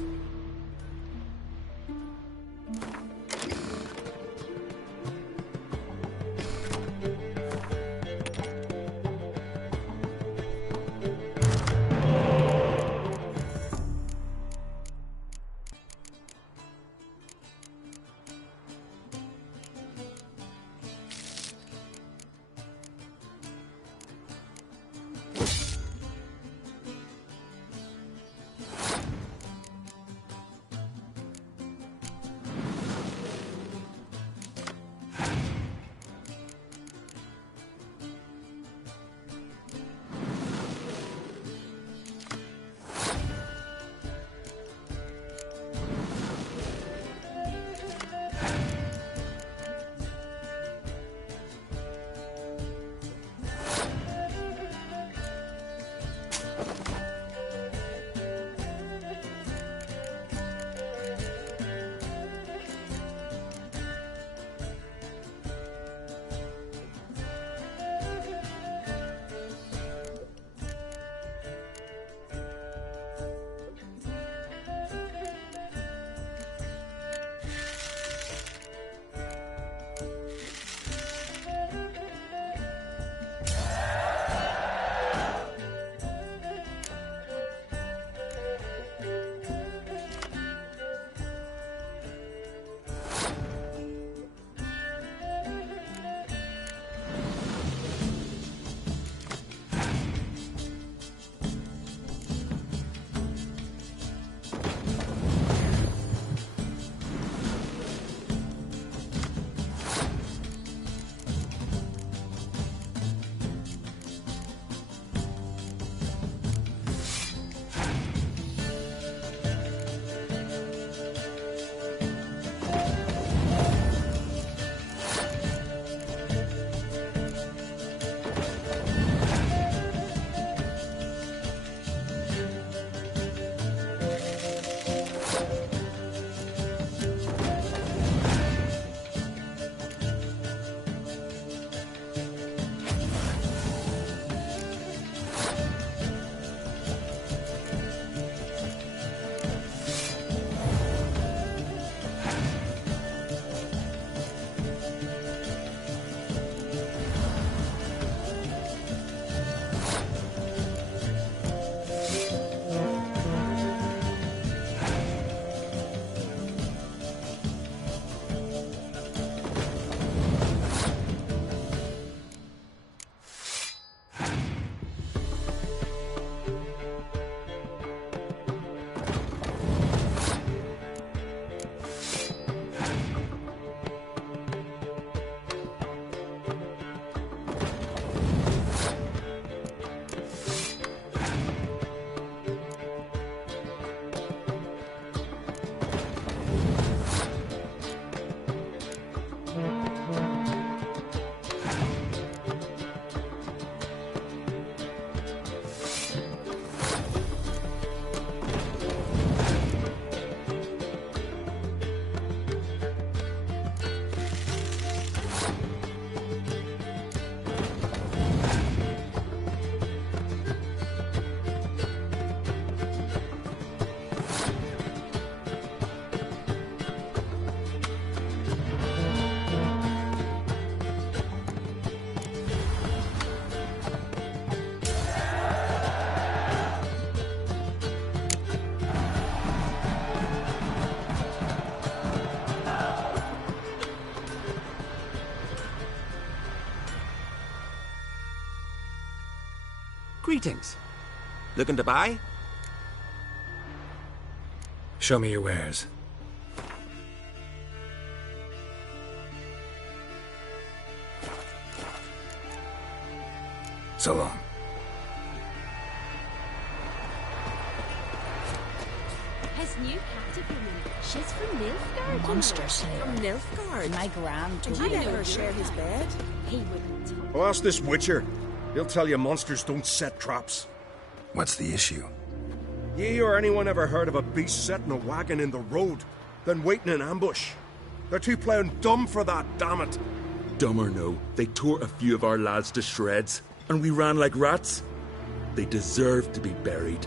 Greetings. Looking to buy? Show me your wares. So long. His new captive woman, she's from Nilfgaard. Monster slayer. From Nilfgaard. My grand Did you let her share his bed? He wouldn't. Well, ask this Witcher. He'll tell you monsters don't set traps. What's the issue? Ye or anyone ever heard of a beast setting a wagon in the road, then waiting in ambush? They're too plough dumb for that, damn it. Dumb or no, they tore a few of our lads to shreds, and we ran like rats. They deserve to be buried.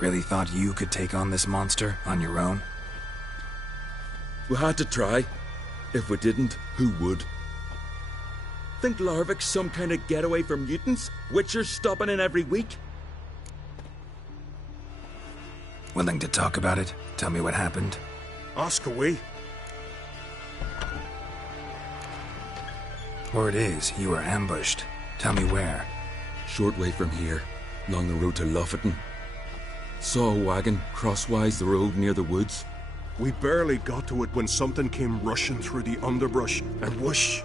Really thought you could take on this monster on your own? We had to try. If we didn't, who would? Think Larvik's some kind of getaway for mutants? Witchers stopping in every week? Willing to talk about it? Tell me what happened? Ask away. Word is, you were ambushed. Tell me where. Short way from here, along the road to Lofferton. Saw a wagon crosswise the road near the woods. We barely got to it when something came rushing through the underbrush, and whoosh!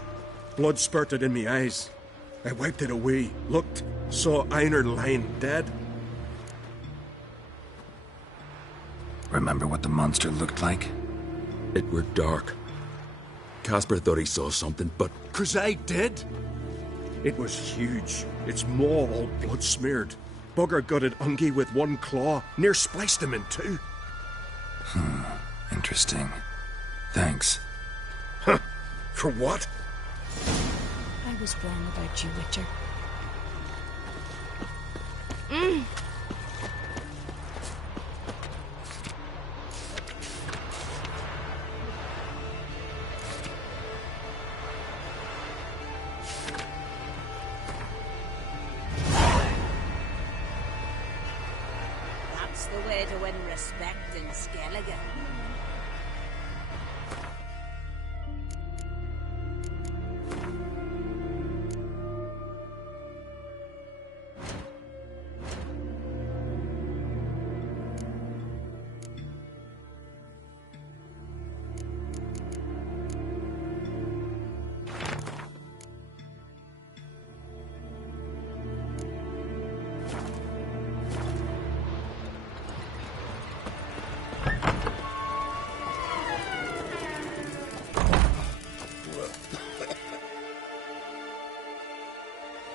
Blood spurted in me eyes. I wiped it away, looked, saw Einar lying dead. Remember what the monster looked like? It were dark. Casper thought he saw something, but... 'Cause I did! It was huge, its maw all blood smeared. Bugger gutted Ungi with one claw, near spliced him in two. Interesting. Thanks. Huh. For what? I was wrong about you, Witcher. That's the way to win respect in Skellige.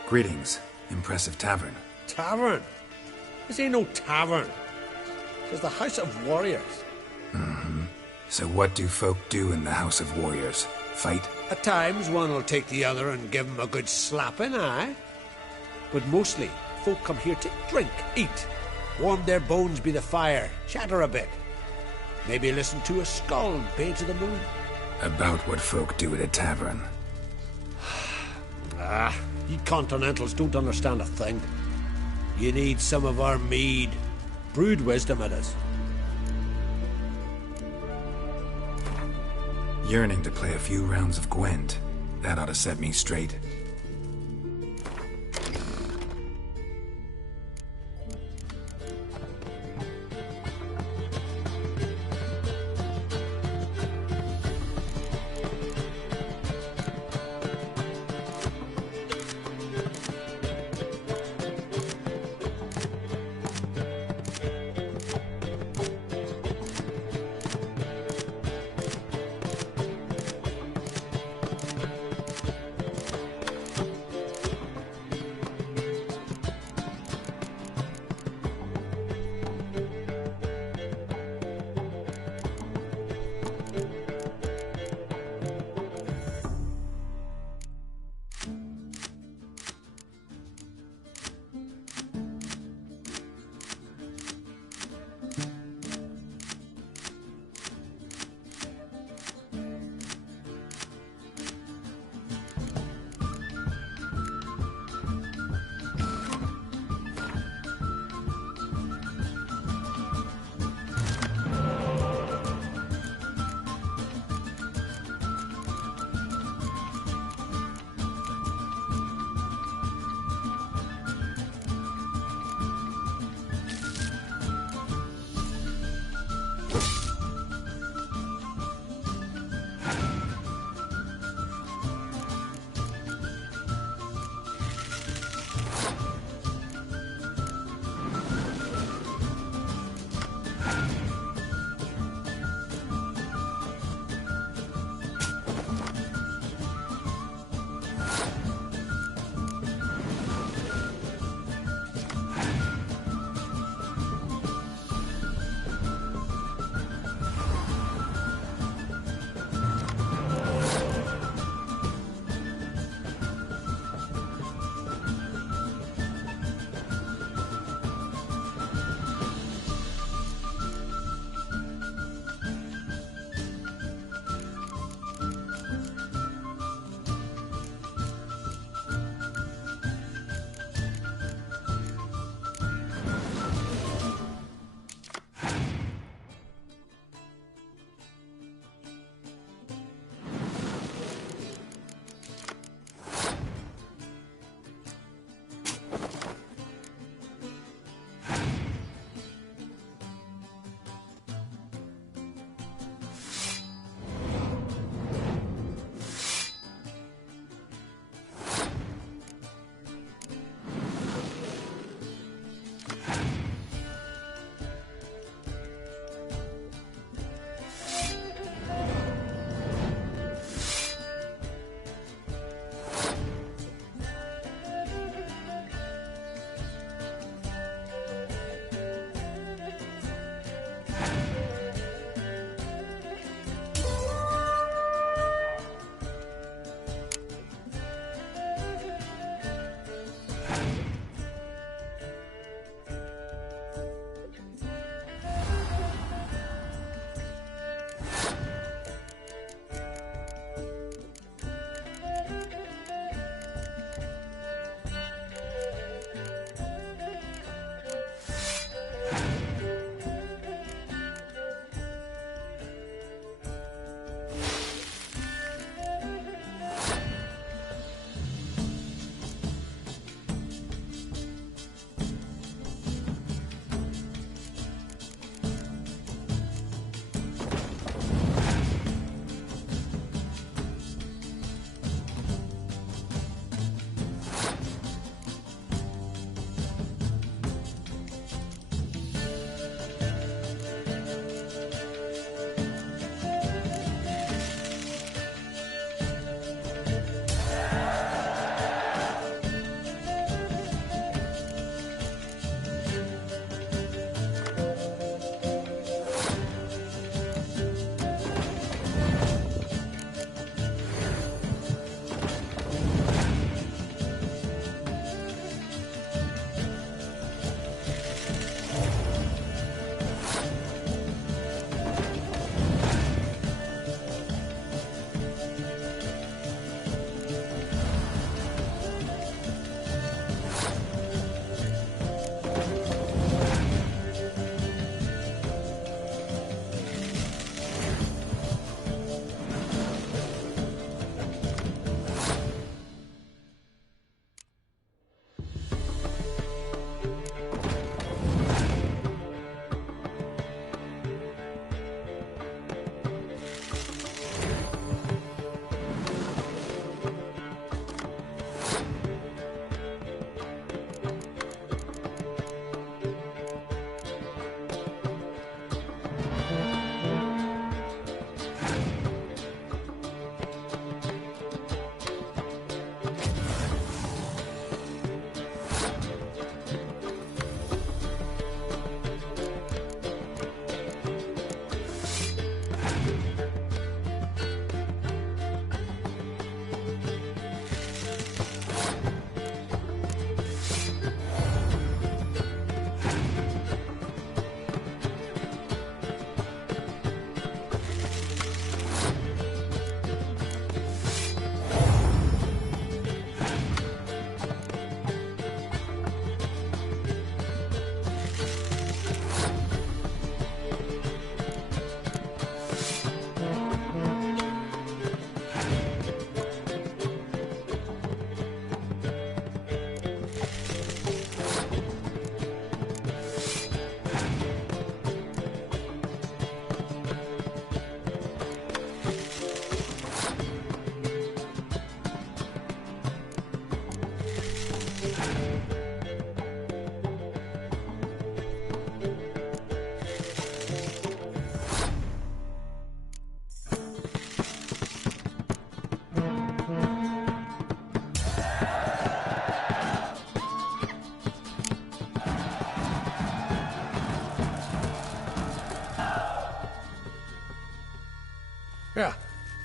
Greetings. Impressive tavern. Tavern? This ain't no tavern. It's the House of Warriors. So what do folk do in the House of Warriors? Fight? At times, one will take the other and give him a good slapping, aye? But mostly, folk come here to drink, eat, warm their bones by the fire, chatter a bit. Maybe listen to a skull bay to the moon. About what folk do at a tavern. You Continentals don't understand a thing. You need some of our mead. Brewed wisdom it is. Yearning to play a few rounds of Gwent. That ought to set me straight.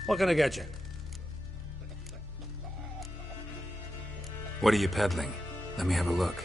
What can I get you? What are you peddling? Let me have a look.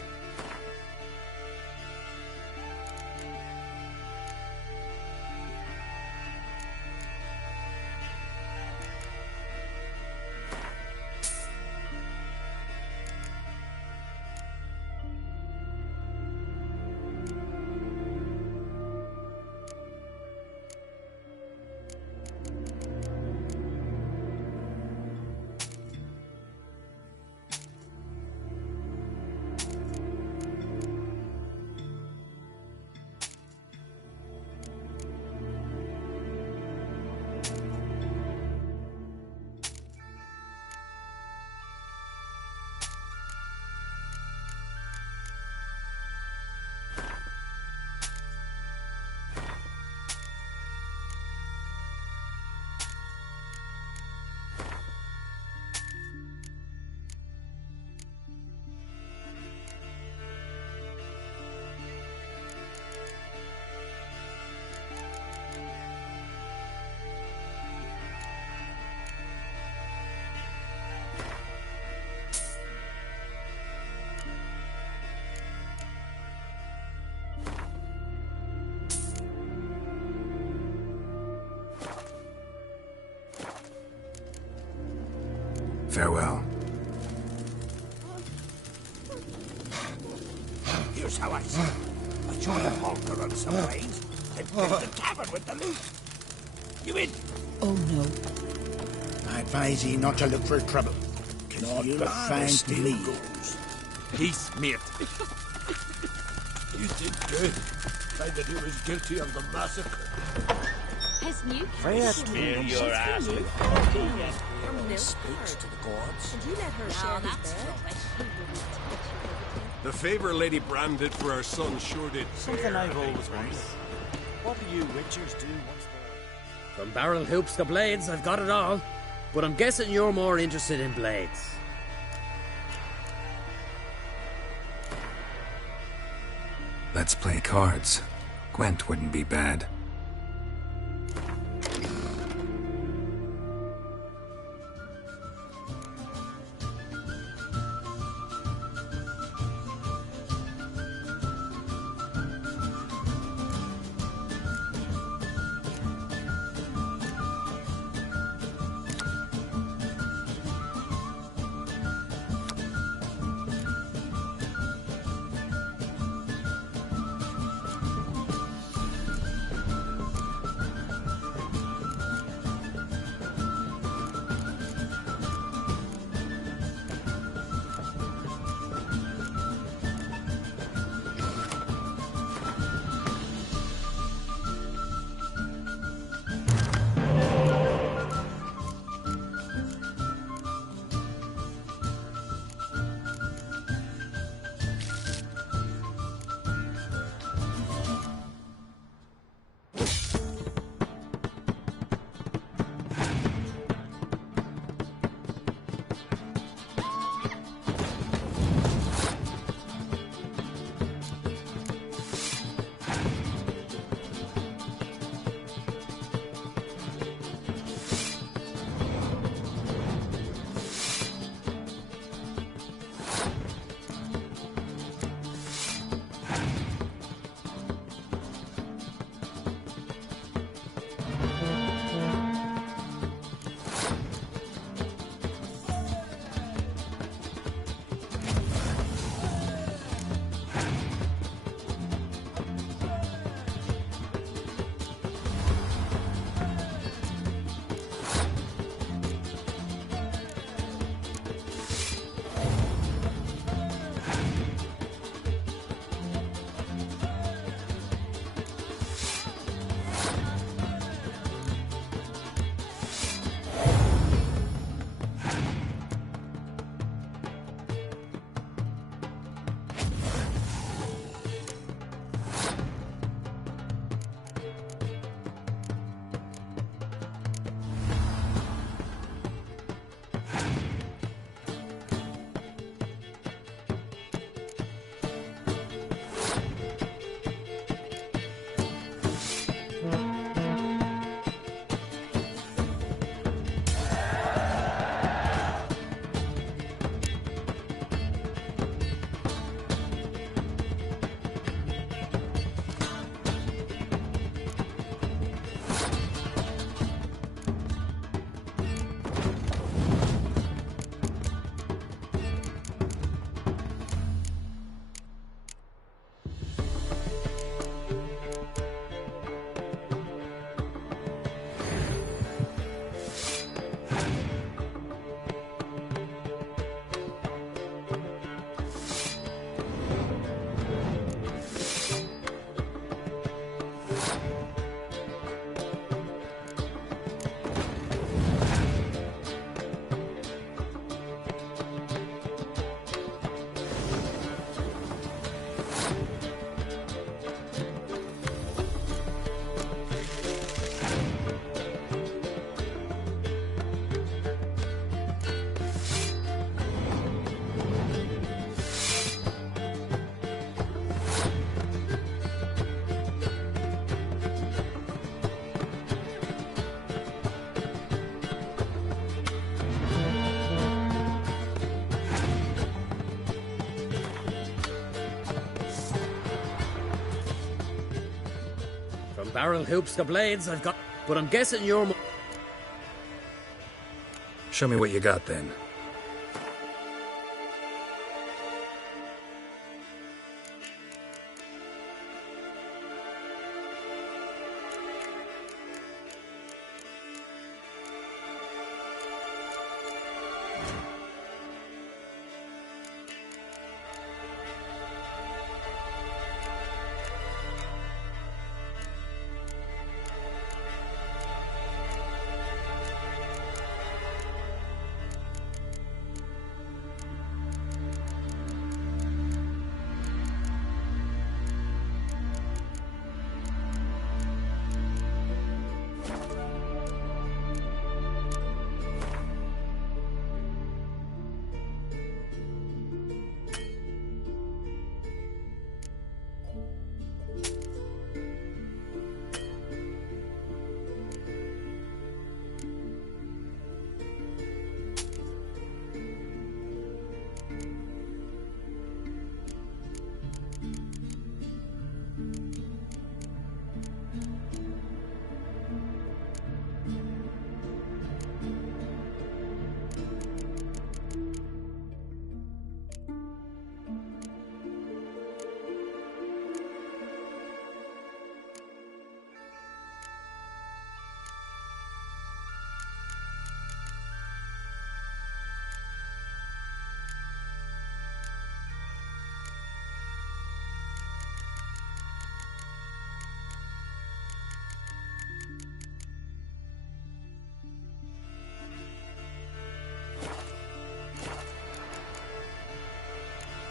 Farewell. Here's how I see it. I join a halter on some ways, then fill the tavern with the loot. You in? Oh no. I advise ye not to look for trouble. Not you'll find to leave. Peace, mate. You did good. Find that he was guilty of the massacre. His new Here your ass with Speaks to the gods. And you let her share his bed? The favor Lady Bran did for our son sure did. Something I've always wanted. What do you witchers do once From barrel hoops to blades, I've got it all. But I'm guessing you're more interested in blades. Let's play cards. Gwent wouldn't be bad. barrel hoops the blades I've got, but I'm guessing you're more... Show me what you got, then.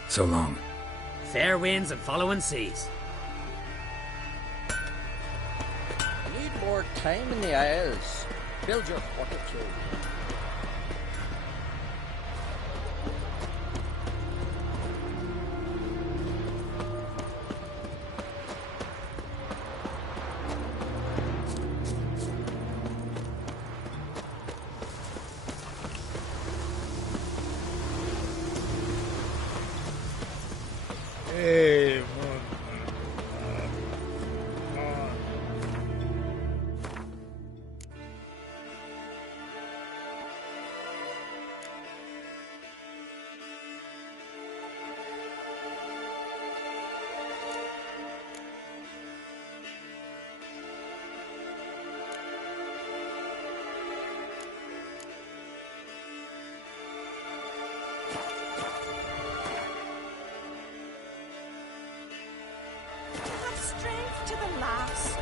So long. Fair winds and following seas. Need more time in the Isles. Build your fortitude. Strength to the last.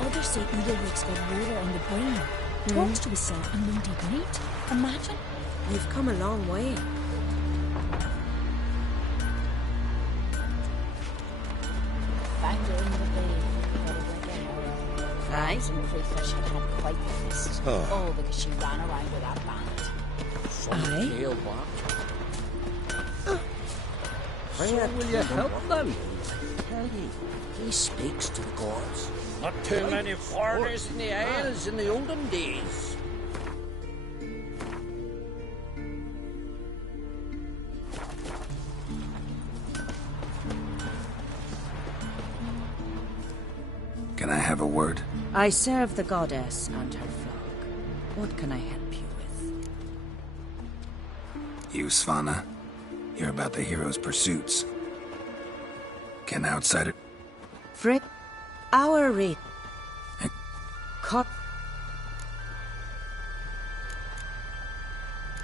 Others say Udalric's got water on the brain. Talks to himself and won't eat meat. Imagine. You've come a long way. Found her in the bay. Got a regular. Aye. Some crayfish had had quite the feast. Oh. All because she ran around with that bandit. Aye. Tail what? So will you help them? Tell ye, he speaks to the gods. Not too many foreigners in the Isles in the olden days. Can I have a word? I serve the goddess and her flock. What can I help you with? You, Svanna? You're about the hero's pursuits. Can outsider... Frick, our rate. Cut.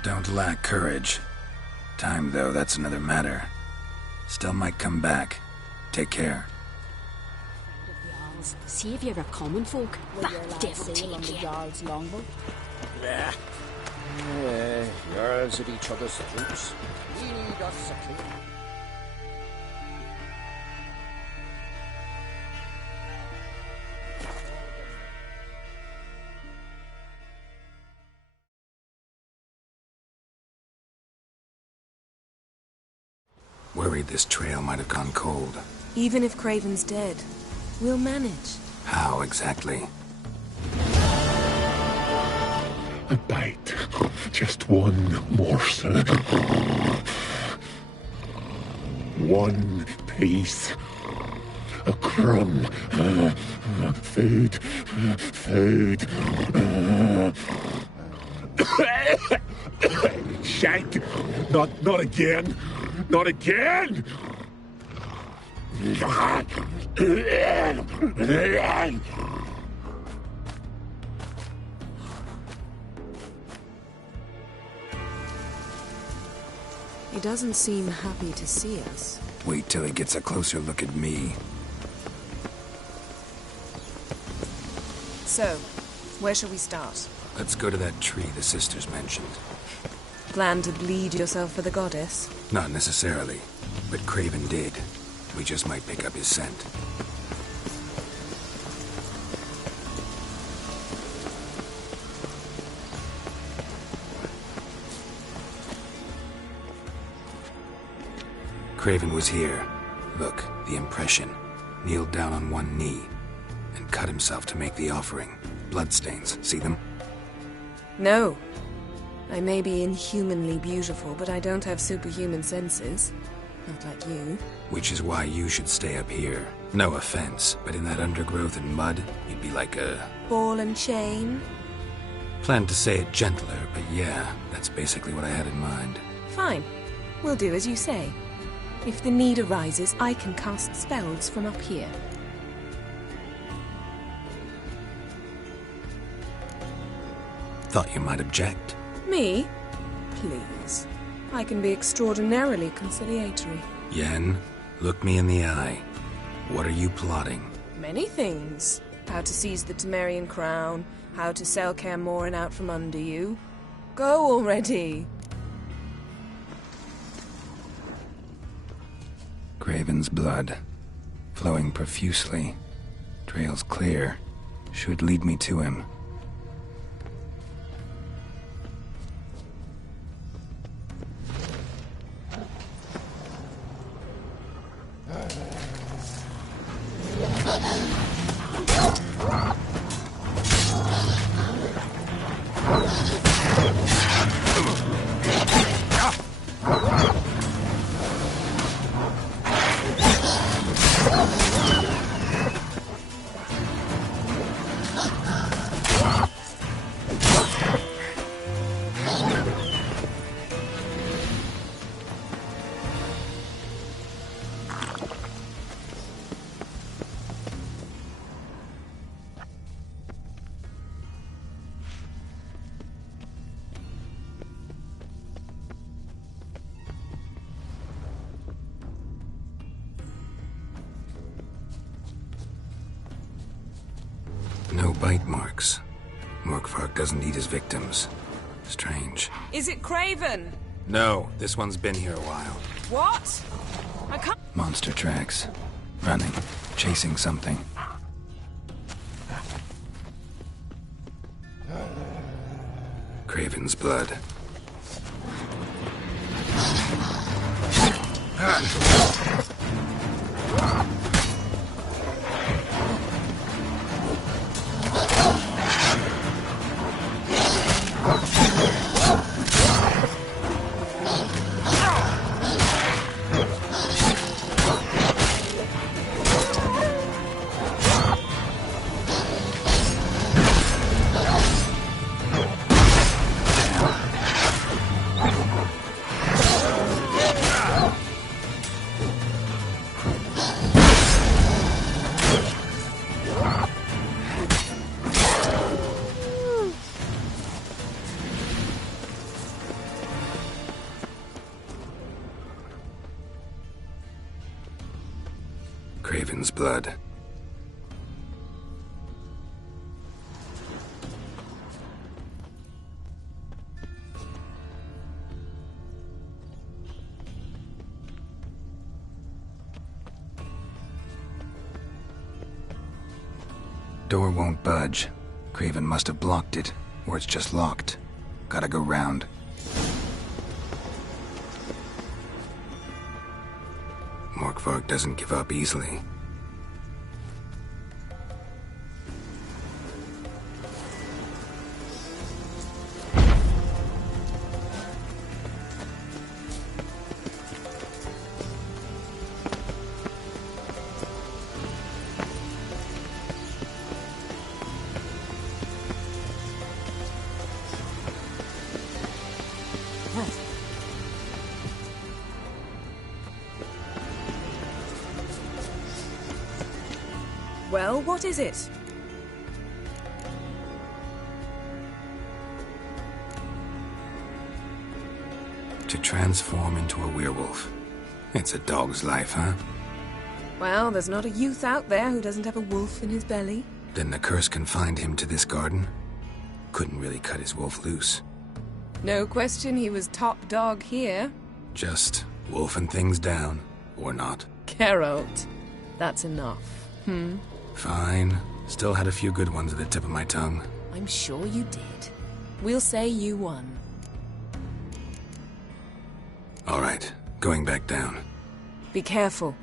Don't lack courage. Time, though, that's another matter. Still might come back. Take care. Saviour of common folk. That devil take on the Jarl's longboat. Nah. Yards at each other's throats. We need us a king. Worried this trail might have gone cold. Even if Craven's dead, we'll manage. How exactly? A bite. Just one morsel. one piece. A crumb. Food. Food. Shank. Not again. Not again. He doesn't seem happy to see us. Wait till he gets a closer look at me. So, where shall we start? Let's go to that tree the sisters mentioned. Plan to bleed yourself for the goddess? Not necessarily, but Craven did. We just might pick up his scent. Craven was here. Look, the impression. Kneeled down on one knee and cut himself to make the offering. Bloodstains, see them? No. I may be inhumanly beautiful, but I don't have superhuman senses. Not like you. Which is why you should stay up here. No offense, but in that undergrowth and mud, you'd be like a... ball and chain? Planned to say it gentler, but yeah, that's basically what I had in mind. Fine. We'll do as you say. If the need arises, I can cast spells from up here. Thought you might object. Me? Please. I can be extraordinarily conciliatory. Yen, look me in the eye. What are you plotting? Many things. How to seize the Temerian crown, how to sell Kaer Morhen out from under you. Go already! Craven's blood, flowing profusely. Trails clear. Should lead me to him. No bite marks. Morkvarg doesn't eat his victims. Strange. Is it Craven? No, this one's been here a while. What? I can't... Monster tracks. Running. Chasing something. Craven's blood. Craven's blood. Door won't budge. Craven must have blocked it, or it's just locked. Gotta go round. Morkvarg doesn't give up easily. Well, what is it? To transform into a werewolf. It's a dog's life, huh? Well, there's not a youth out there who doesn't have a wolf in his belly. Then the curse confined him to this garden? Couldn't really cut his wolf loose. No question he was top dog here. Just wolfing things down, or not. Geralt, that's enough. Fine. Still had a few good ones at the tip of my tongue. I'm sure you did. We'll say you won. All right, going back down. Be careful.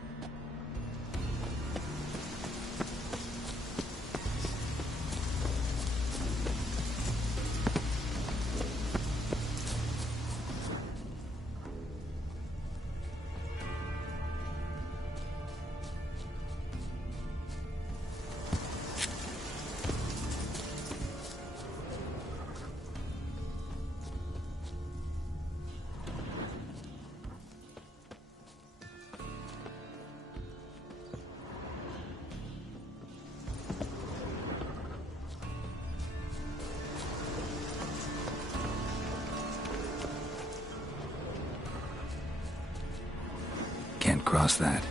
Can't cross that.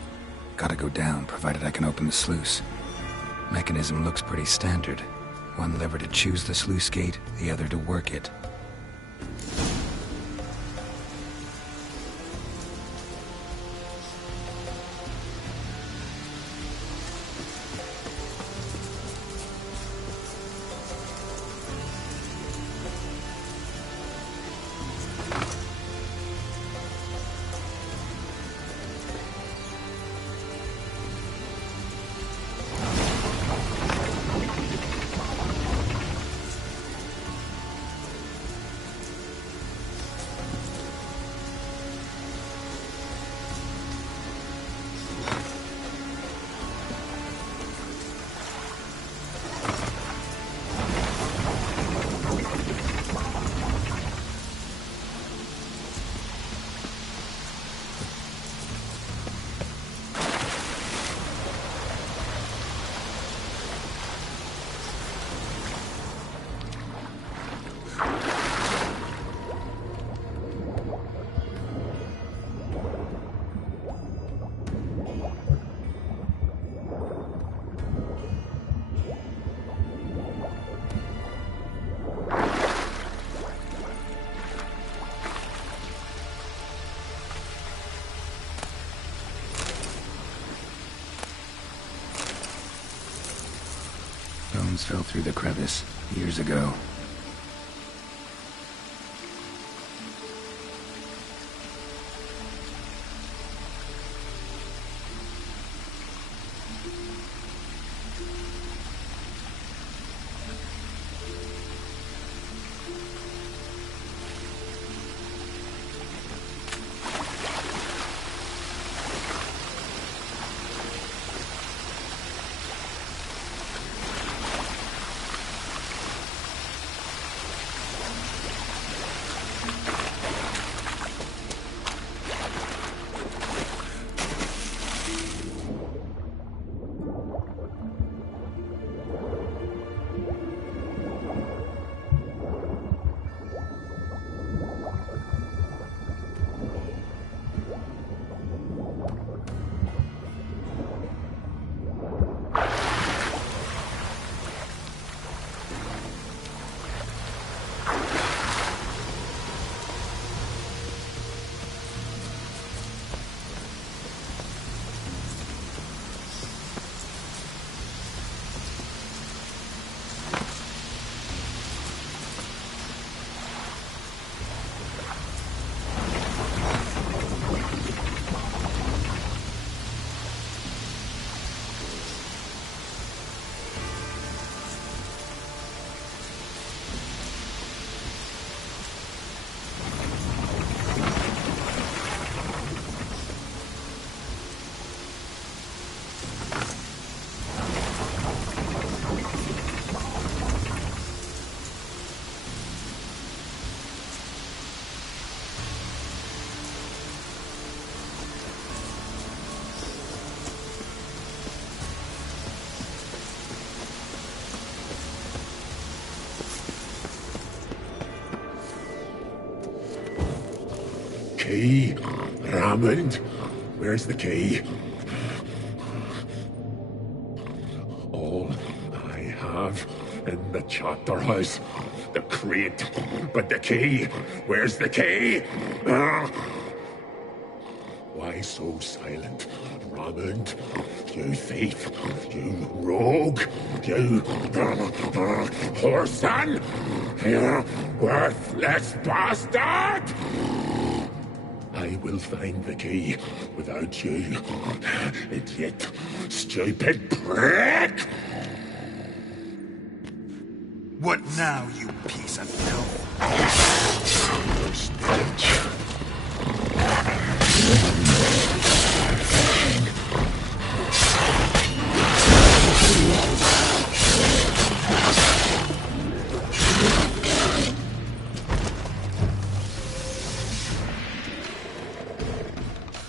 Gotta go down, provided I can open the sluice. Mechanism looks pretty standard. One lever to choose the sluice gate, the other to work it. Bones fell through the crevice years ago. key? Raymond, where's the key? All I have in the chapter house, the crate, but the key, where's the key? Why so silent, Raymond? You thief, you rogue, you whoreson, you worthless bastard! I will find the key without you, idiot, stupid prick! What now, you piece of filth? Stench.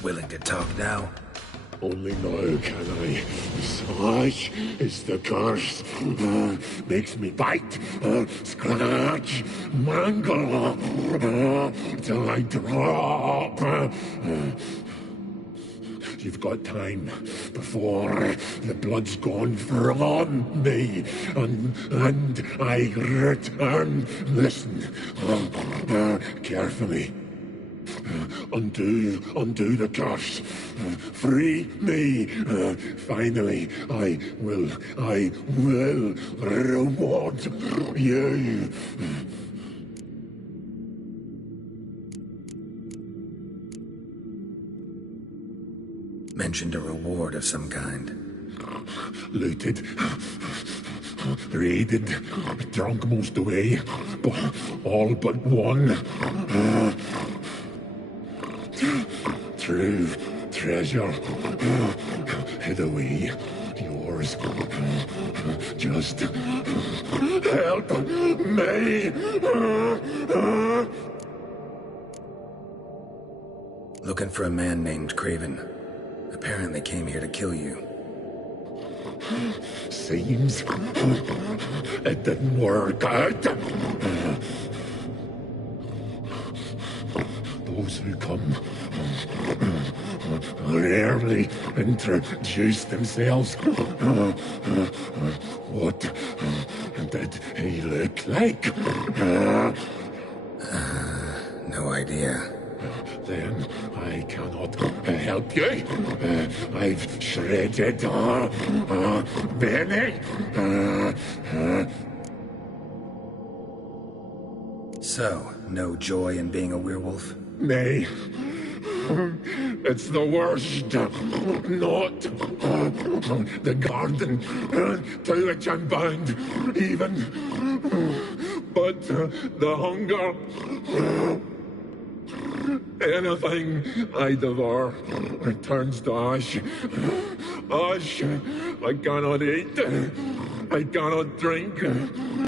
Willing to talk now? Only now can I. Slash is the curse. Makes me bite, scratch, mangle, till I drop. You've got time before the blood's gone from me, and I return. Listen, carefully. Undo the curse. Free me. Finally, I will reward you. Mentioned a reward of some kind. Looted. Raided. Drunk most away. All but one. True treasure. Hid away. Yours. Just help me. Looking for a man named Craven. Apparently came here to kill you. Seems it didn't work out. Those who come rarely introduce themselves. What did he look like? No idea. Then I cannot help you. I've shredded many. So, no joy in being a werewolf? Nay. It's the worst. Not the garden to which I'm bound, even. But the hunger. Anything I devour returns to ash. Ash I cannot eat. I cannot drink.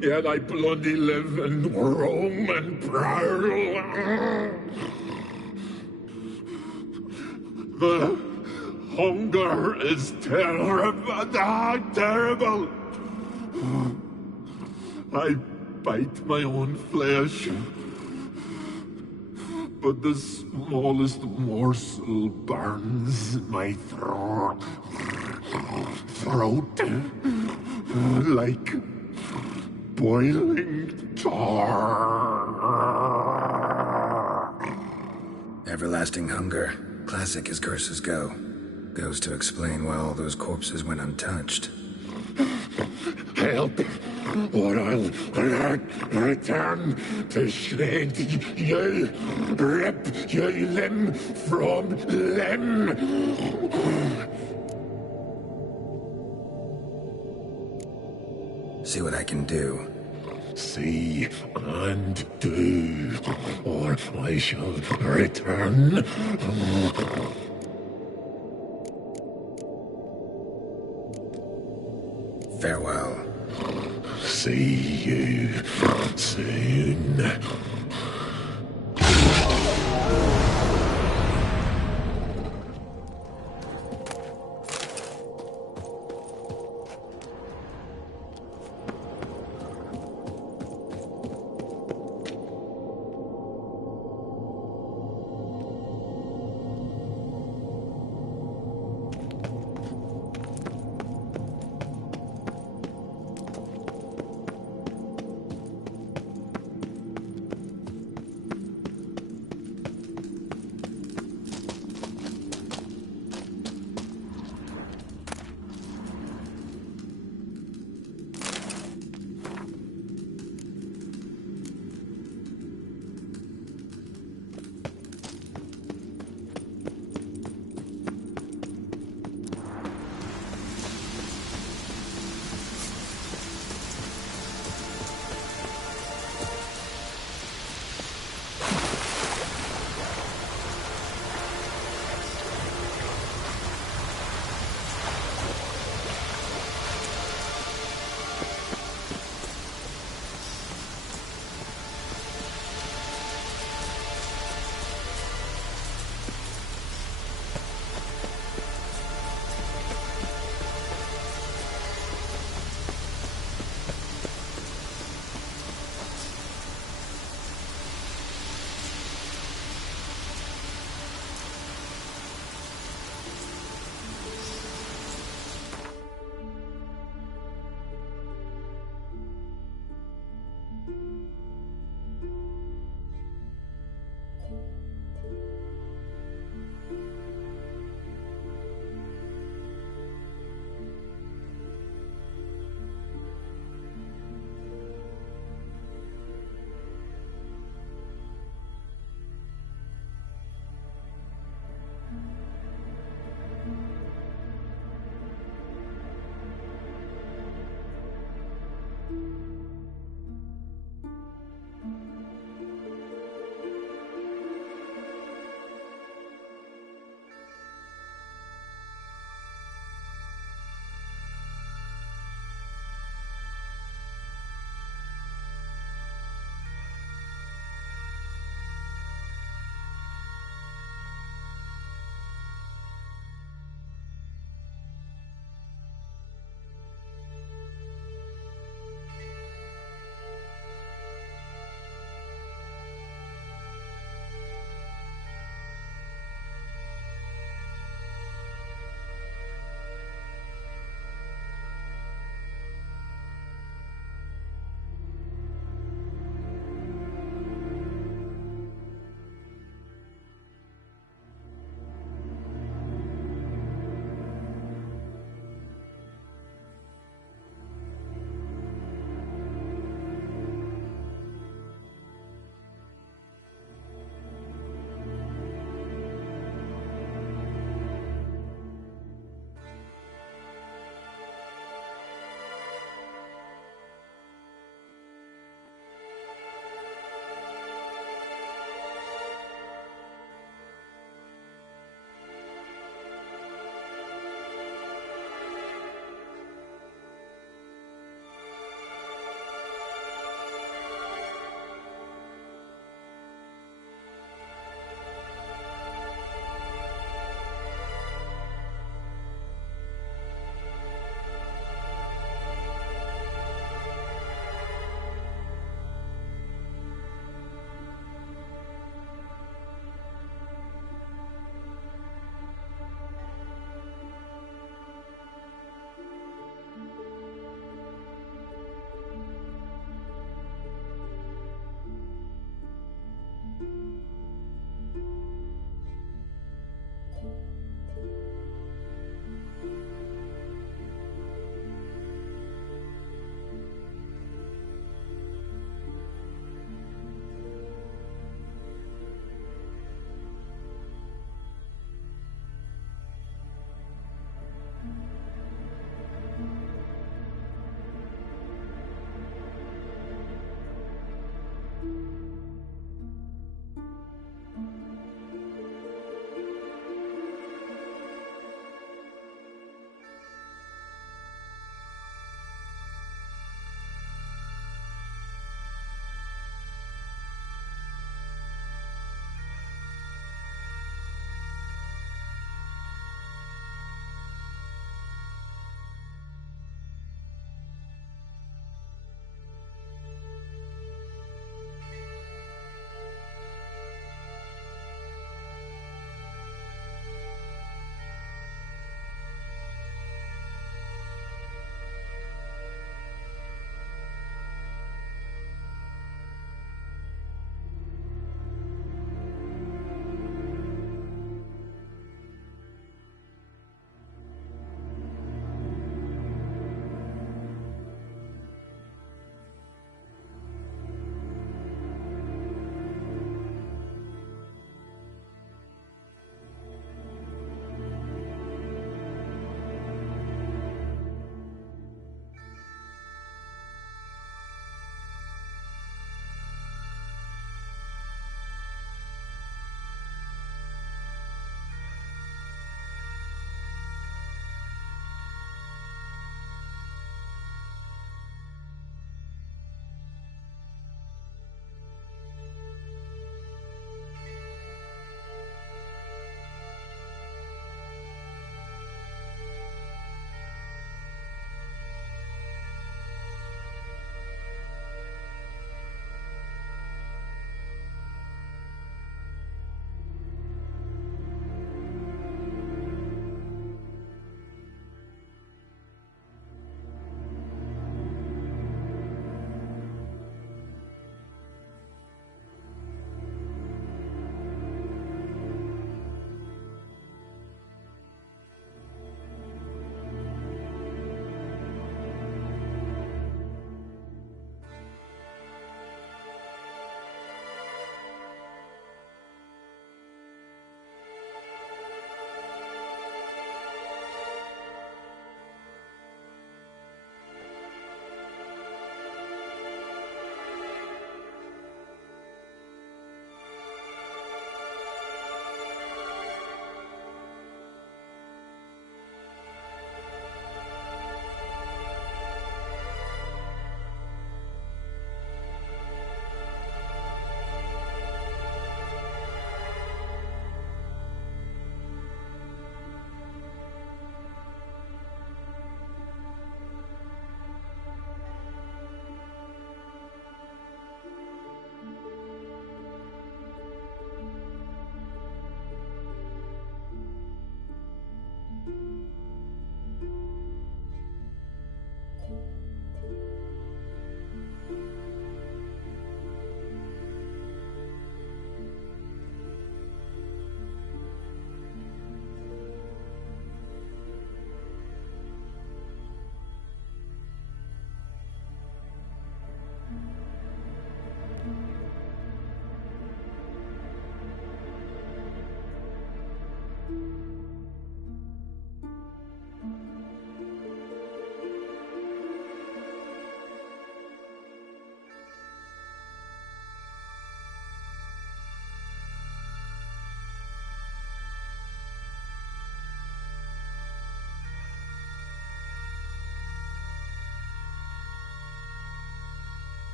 Yet I bloody live and roam and prowl. The hunger is terrible. Terrible. I bite my own flesh. But the smallest morsel burns my throat like boiling tar. Everlasting hunger. Classic as curses go. Goes to explain why all those corpses went untouched. Help, or I'll return to shred you, rip you limb from limb. See what I can do. See and do, or I shall return. Farewell. See you soon.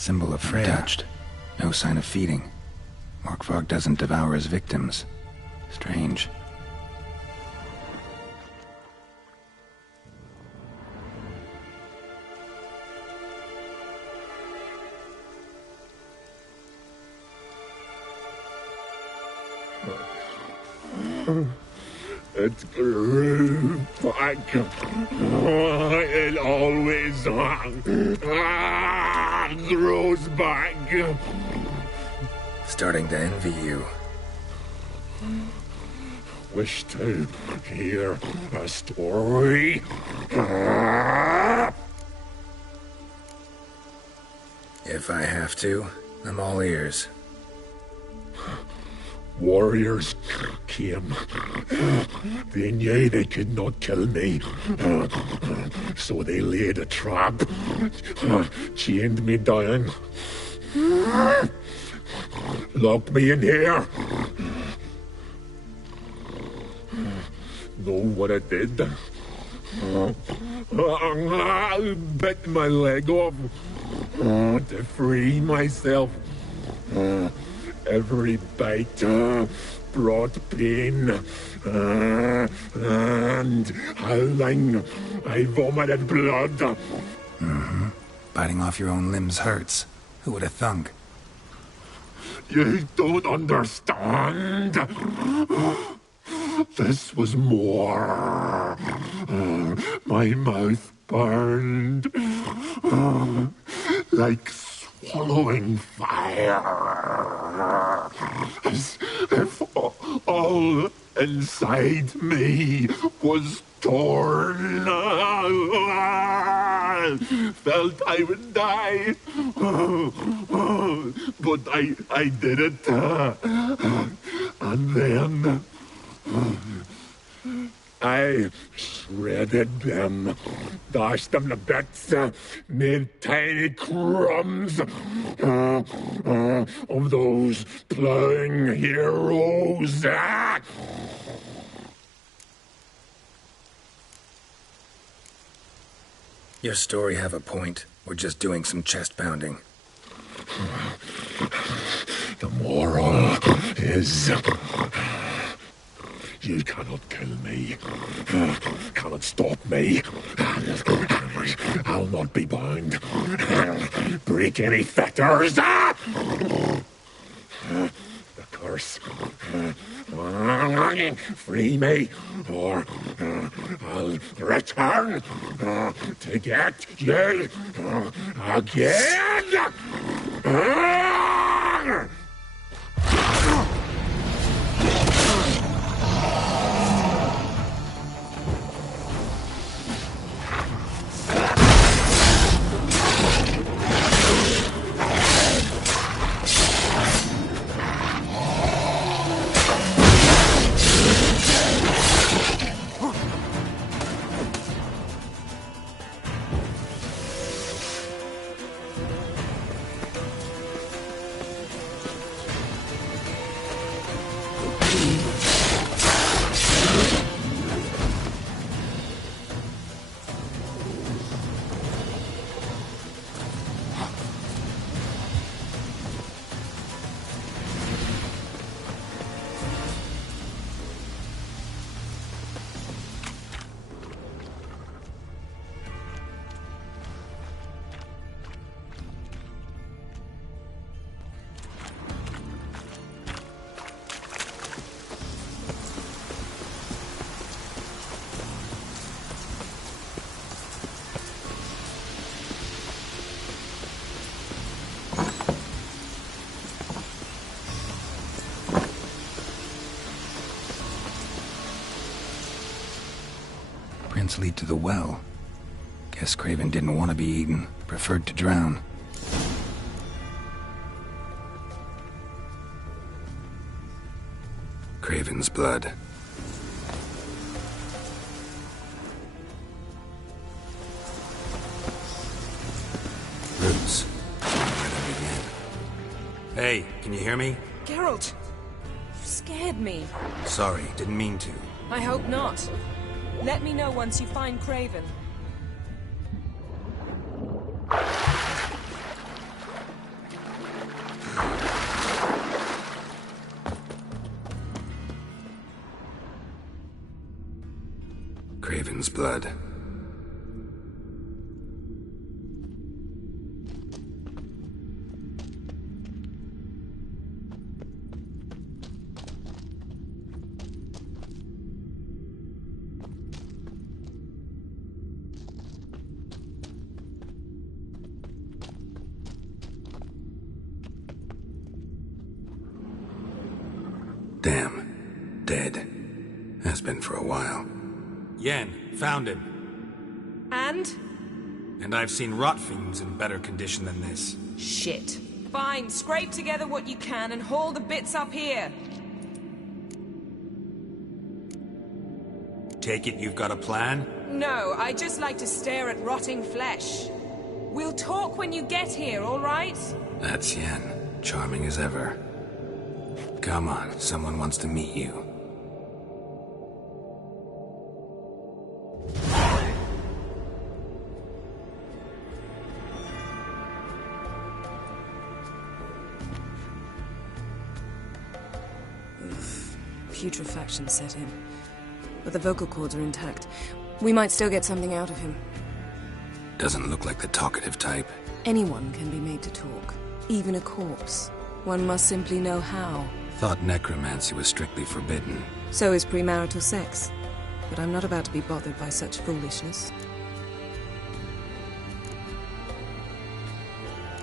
Symbol of Freya. Touched. No sign of feeding. Morkvarg doesn't devour his victims. Strange. It grew back. It always grows back. Starting to envy you. Wish to hear a story? If I have to, I'm all ears. Warriors came. They knew they could not kill me. So they laid a trap. Chained me down. Locked me in here. Know what I did? I bit my leg off to free myself. Every bite brought pain, and howling, I vomited blood. Mm-hmm. Biting off your own limbs hurts. Who would have thunk? You don't understand. This was more. My mouth burned like swallowing fire, as if all inside me was torn. Felt I would die, but I did it. And then I shredded them, dashed them to bits, made tiny crumbs of those plowing heroes. Your story have a point. We're just doing some chest pounding. The moral is... You cannot kill me. Cannot stop me. I'll not be bound. Break any fetters. The curse. Free me, or I'll return to get you again. Lead to the well. Guess Craven didn't want to be eaten, preferred to drown. Craven's blood. Roots. Hey, can you hear me? Geralt! You scared me. Sorry, didn't mean to. I hope not. Let me know once you find Craven. Craven's blood. Damn. Dead. Has been for a while. Yen, found him. And? And I've seen rot fiends in better condition than this. Shit. Fine, scrape together what you can and haul the bits up here. Take it you've got a plan? No, I just like to stare at rotting flesh. We'll talk when you get here, all right? That's Yen. Charming as ever. Come on, someone wants to meet you. Putrefaction set in. But the vocal cords are intact. We might still get something out of him. Doesn't look like the talkative type. Anyone can be made to talk. Even a corpse. One must simply know how. Thought necromancy was strictly forbidden. So is premarital sex. But I'm not about to be bothered by such foolishness.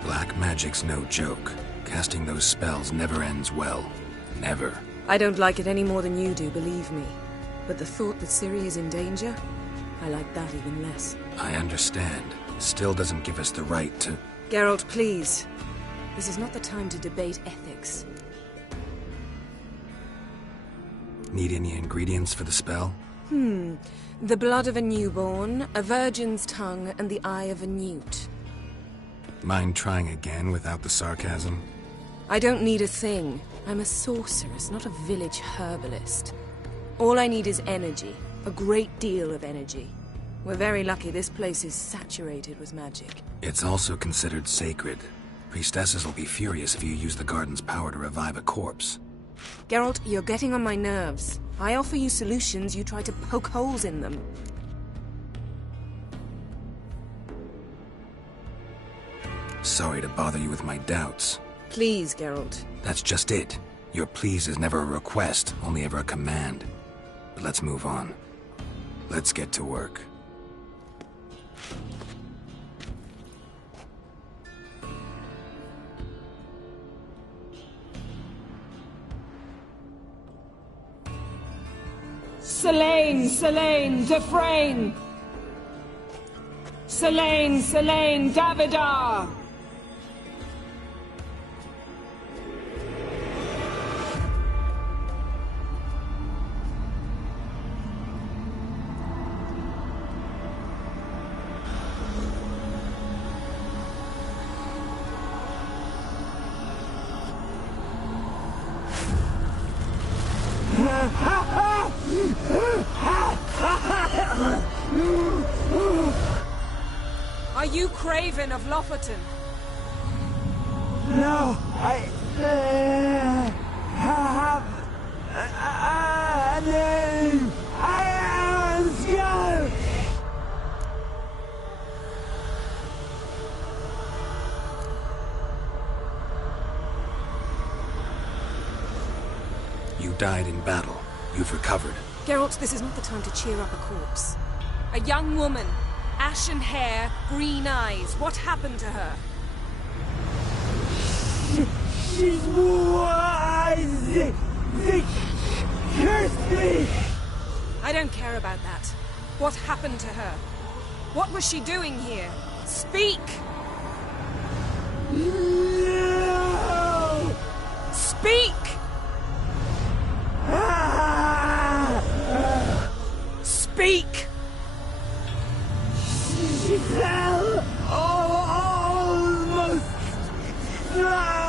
Black magic's no joke. Casting those spells never ends well. Never. I don't like it any more than you do, believe me. But the thought that Ciri is in danger, I like that even less. I understand. Still doesn't give us the right to... Geralt, please. This is not the time to debate ethics. Need any ingredients for the spell? The blood of a newborn, a virgin's tongue, and the eye of a newt. Mind trying again without the sarcasm? I don't need a thing. I'm a sorceress, not a village herbalist. All I need is energy. A great deal of energy. We're very lucky this place is saturated with magic. It's also considered sacred. Priestesses will be furious if you use the garden's power to revive a corpse. Geralt, you're getting on my nerves. I offer you solutions, you try to poke holes in them. Sorry to bother you with my doubts. Please, Geralt. That's just it. Your please is never a request, only ever a command. But let's move on. Let's get to work. Selene, Selene, Dufresne! Selene, Selene, Davidar! Are you Craven of Lofoten? No, I have a name. I am Skull. You died in battle. You've recovered. Geralt, this is not the time to cheer up a corpse. A young woman. Ashen hair, green eyes. What happened to her? She's wise. They cursed me. I don't care about that. What happened to her? What was she doing here? Speak! No! Speak! Speak! She fell almost drowned.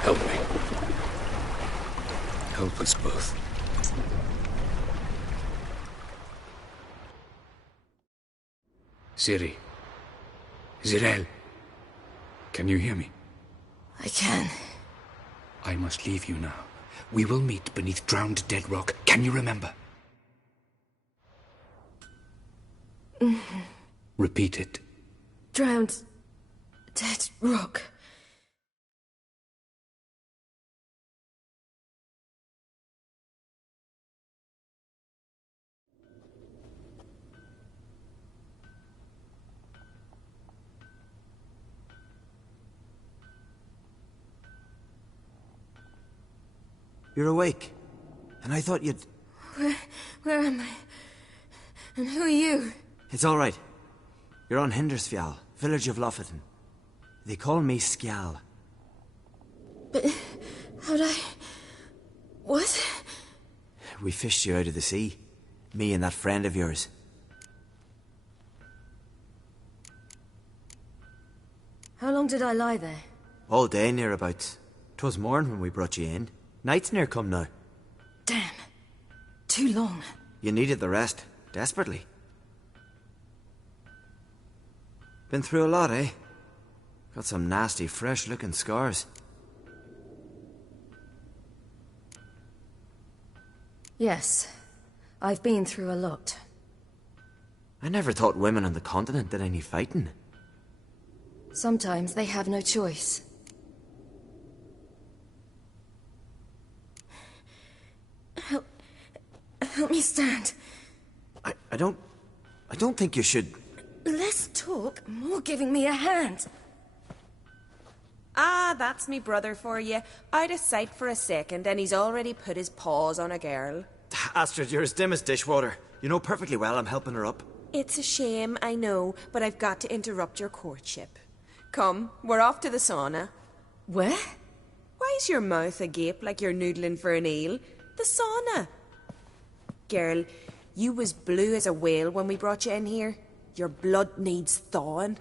Help me. Help us both. Ciri. Zirel. Can you hear me? I can. I must leave you now. We will meet beneath drowned dead rock. Can you remember? Repeat it. Drowned. Dead rock. You're awake. And I thought you'd... Where am I? And who are you? It's all right. You're on Hindersfjall, village of Lofoten. They call me Skjal. But... how'd I... What? We fished you out of the sea. Me and that friend of yours. How long did I lie there? All day, nearabouts. 'Twas morn when we brought you in. Night's near come now. Damn. Too long. You needed the rest. Desperately. Been through a lot, eh? Got some nasty, fresh-looking scars. Yes. I've been through a lot. I never thought women on the continent did any fighting. Sometimes they have no choice. Help me stand. I don't think you should... Less talk, more giving me a hand. Ah, that's me brother for you. Out of sight for a second, and he's already put his paws on a girl. Astrid, you're as dim as dishwater. You know perfectly well I'm helping her up. It's a shame, I know, but I've got to interrupt your courtship. Come, we're off to the sauna. Where? Why's your mouth agape like you're noodling for an eel? The sauna. Girl, you was blue as a whale when we brought you in here. Your blood needs thawing.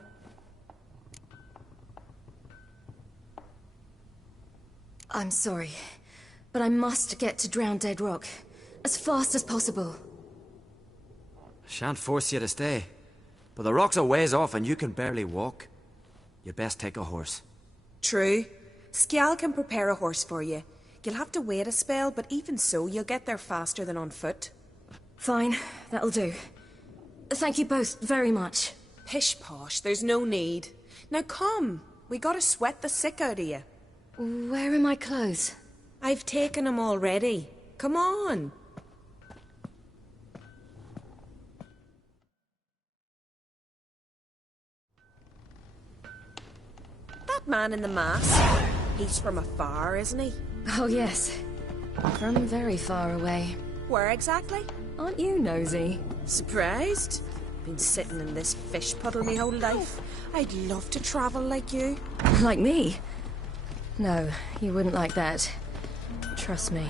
I'm sorry, but I must get to Drowned Dead Rock. As fast as possible. Shan't force you to stay. But the rock's a ways off and you can barely walk. You'd best take a horse. True. Skjal can prepare a horse for you. You'll have to wait a spell, but even so, you'll get there faster than on foot. Fine, that'll do. Thank you both very much. Pish-posh, there's no need. Now come, we gotta sweat the sick out of you. Where are my clothes? I've taken them already. Come on. That man in the mask, he's from afar, isn't he? Oh yes, from very far away. Where exactly? Aren't you nosy? Surprised? Been sitting in this fish puddle my whole life. I'd love to travel like you. Like me? No, you wouldn't like that. Trust me.